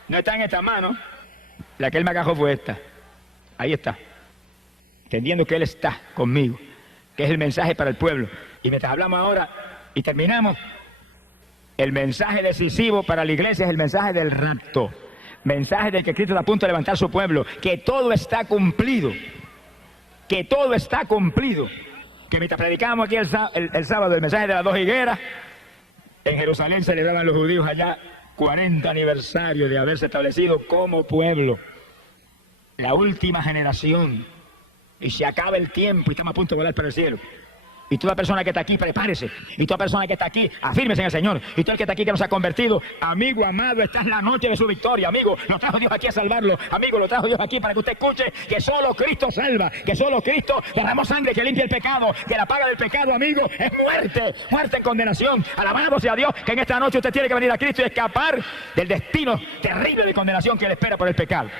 No está en esta mano. La que Él me agarró fue esta. Ahí está. Entendiendo que Él está conmigo. Que es el mensaje para el pueblo. Y mientras hablamos ahora y terminamos, el mensaje decisivo para la iglesia es el mensaje del rapto. Mensaje del que Cristo está a punto de levantar su pueblo. Que todo está cumplido. Que todo está cumplido. Que mientras predicamos aquí el sábado el mensaje de las 2 higueras, en Jerusalén celebraban los judíos allá 40 aniversario de haberse establecido como pueblo, la última generación, y se acaba el tiempo y estamos a punto de volar para el cielo. Y toda persona que está aquí, prepárese. Y toda persona que está aquí, afírmese en el Señor. Y todo el que está aquí que nos ha convertido, amigo amado, esta es la noche de su victoria, amigo. Lo trajo Dios aquí a salvarlo, amigo, lo trajo Dios aquí para que usted escuche que solo Cristo salva, que solo Cristo derramó sangre que limpia el pecado, que la paga del pecado, amigo, es muerte, muerte en condenación. Alabado sea Dios, que en esta noche usted tiene que venir a Cristo y escapar del destino terrible de condenación que le espera por el pecado.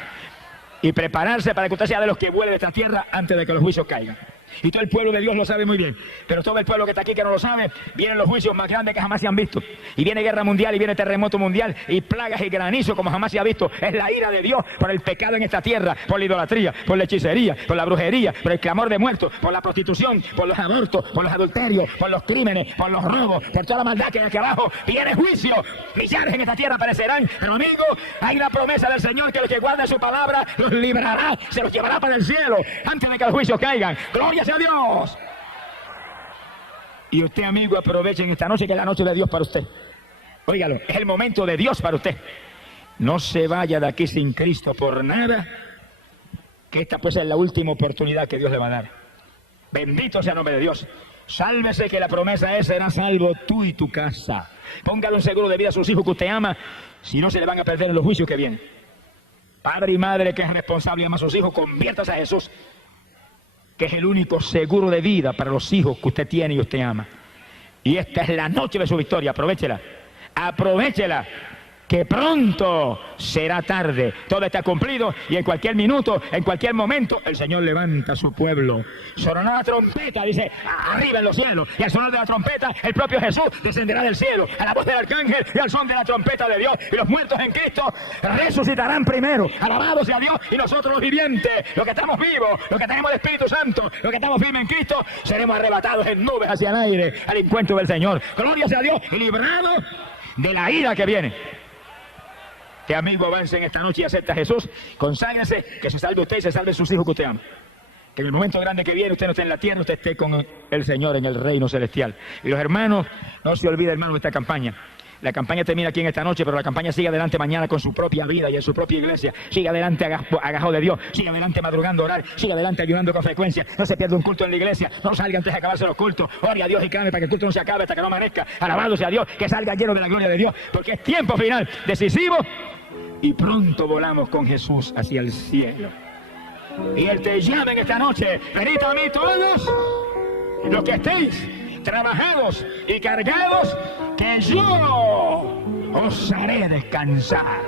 Y prepararse para que usted sea de los que vuelve de esta tierra antes de que los juicios caigan. Y todo el pueblo de Dios lo sabe muy bien. Pero todo el pueblo que está aquí que no lo sabe, vienen los juicios más grandes que jamás se han visto. Y viene guerra mundial, y viene terremoto mundial, y plagas y granizo como jamás se ha visto. Es la ira de Dios por el pecado en esta tierra, por la idolatría, por la hechicería, por la brujería, por el clamor de muertos, por la prostitución, por los abortos, por los adulterios, por los crímenes, por los robos, por toda la maldad que hay aquí abajo. Viene juicio. Millares en esta tierra perecerán. Pero amigo, hay una promesa del Señor que el que guarde su palabra los librará, se los llevará para el cielo antes de que los juicios caigan. ¡Gloria sea Dios! Y usted, amigo, aprovechen esta noche, que es la noche de Dios para usted. Óigalo, es el momento de Dios para usted. No se vaya de aquí sin Cristo por nada, que esta pues es la última oportunidad que Dios le va a dar. Bendito sea el nombre de Dios. Sálvese, que la promesa es: serás salvo tú y tu casa. Póngale un seguro de vida a sus hijos que usted ama, si no se le van a perder en los juicios que vienen. Padre y madre que es responsable y ama a sus hijos, conviértase a Jesús, que es el único seguro de vida para los hijos que usted tiene y usted ama. Y esta es la noche de su victoria. Aprovechela, aprovechela, que pronto será tarde. Todo está cumplido y en cualquier minuto, en cualquier momento, el Señor levanta a su pueblo. Sonará la trompeta, dice, arriba en los cielos. Y al sonar de la trompeta, el propio Jesús descenderá del cielo a la voz del arcángel y al son de la trompeta de Dios. Y los muertos en Cristo resucitarán primero. Alabado sea Dios. Y nosotros los vivientes, los que estamos vivos, los que tenemos el Espíritu Santo, los que estamos firmes en Cristo, seremos arrebatados en nubes hacia el aire al encuentro del Señor. Gloria sea a Dios. Y librados de la ira que viene. Que amigo, avance en esta noche y acepta a Jesús. Conságrese, que se salve usted y se salve sus hijos que usted ama. Que en el momento grande que viene usted no esté en la tierra, usted esté con el Señor en el reino celestial. Y los hermanos, no se olviden, hermanos, de esta campaña. La campaña termina aquí en esta noche, pero la campaña sigue adelante mañana con su propia vida y en su propia iglesia. Sigue adelante agajado de Dios, sigue adelante madrugando a orar, sigue adelante ayunando con frecuencia. No se pierda un culto en la iglesia, no salga antes de acabarse los cultos. Ore a Dios y clame para que el culto no se acabe hasta que no amanezca. Alabado sea Dios, que salga lleno de la gloria de Dios, porque es tiempo final, decisivo, y pronto volamos con Jesús hacia el cielo. Y Él te llama en esta noche: venid a mí todos los que estéis trabajados y cargados, que yo os haré descansar.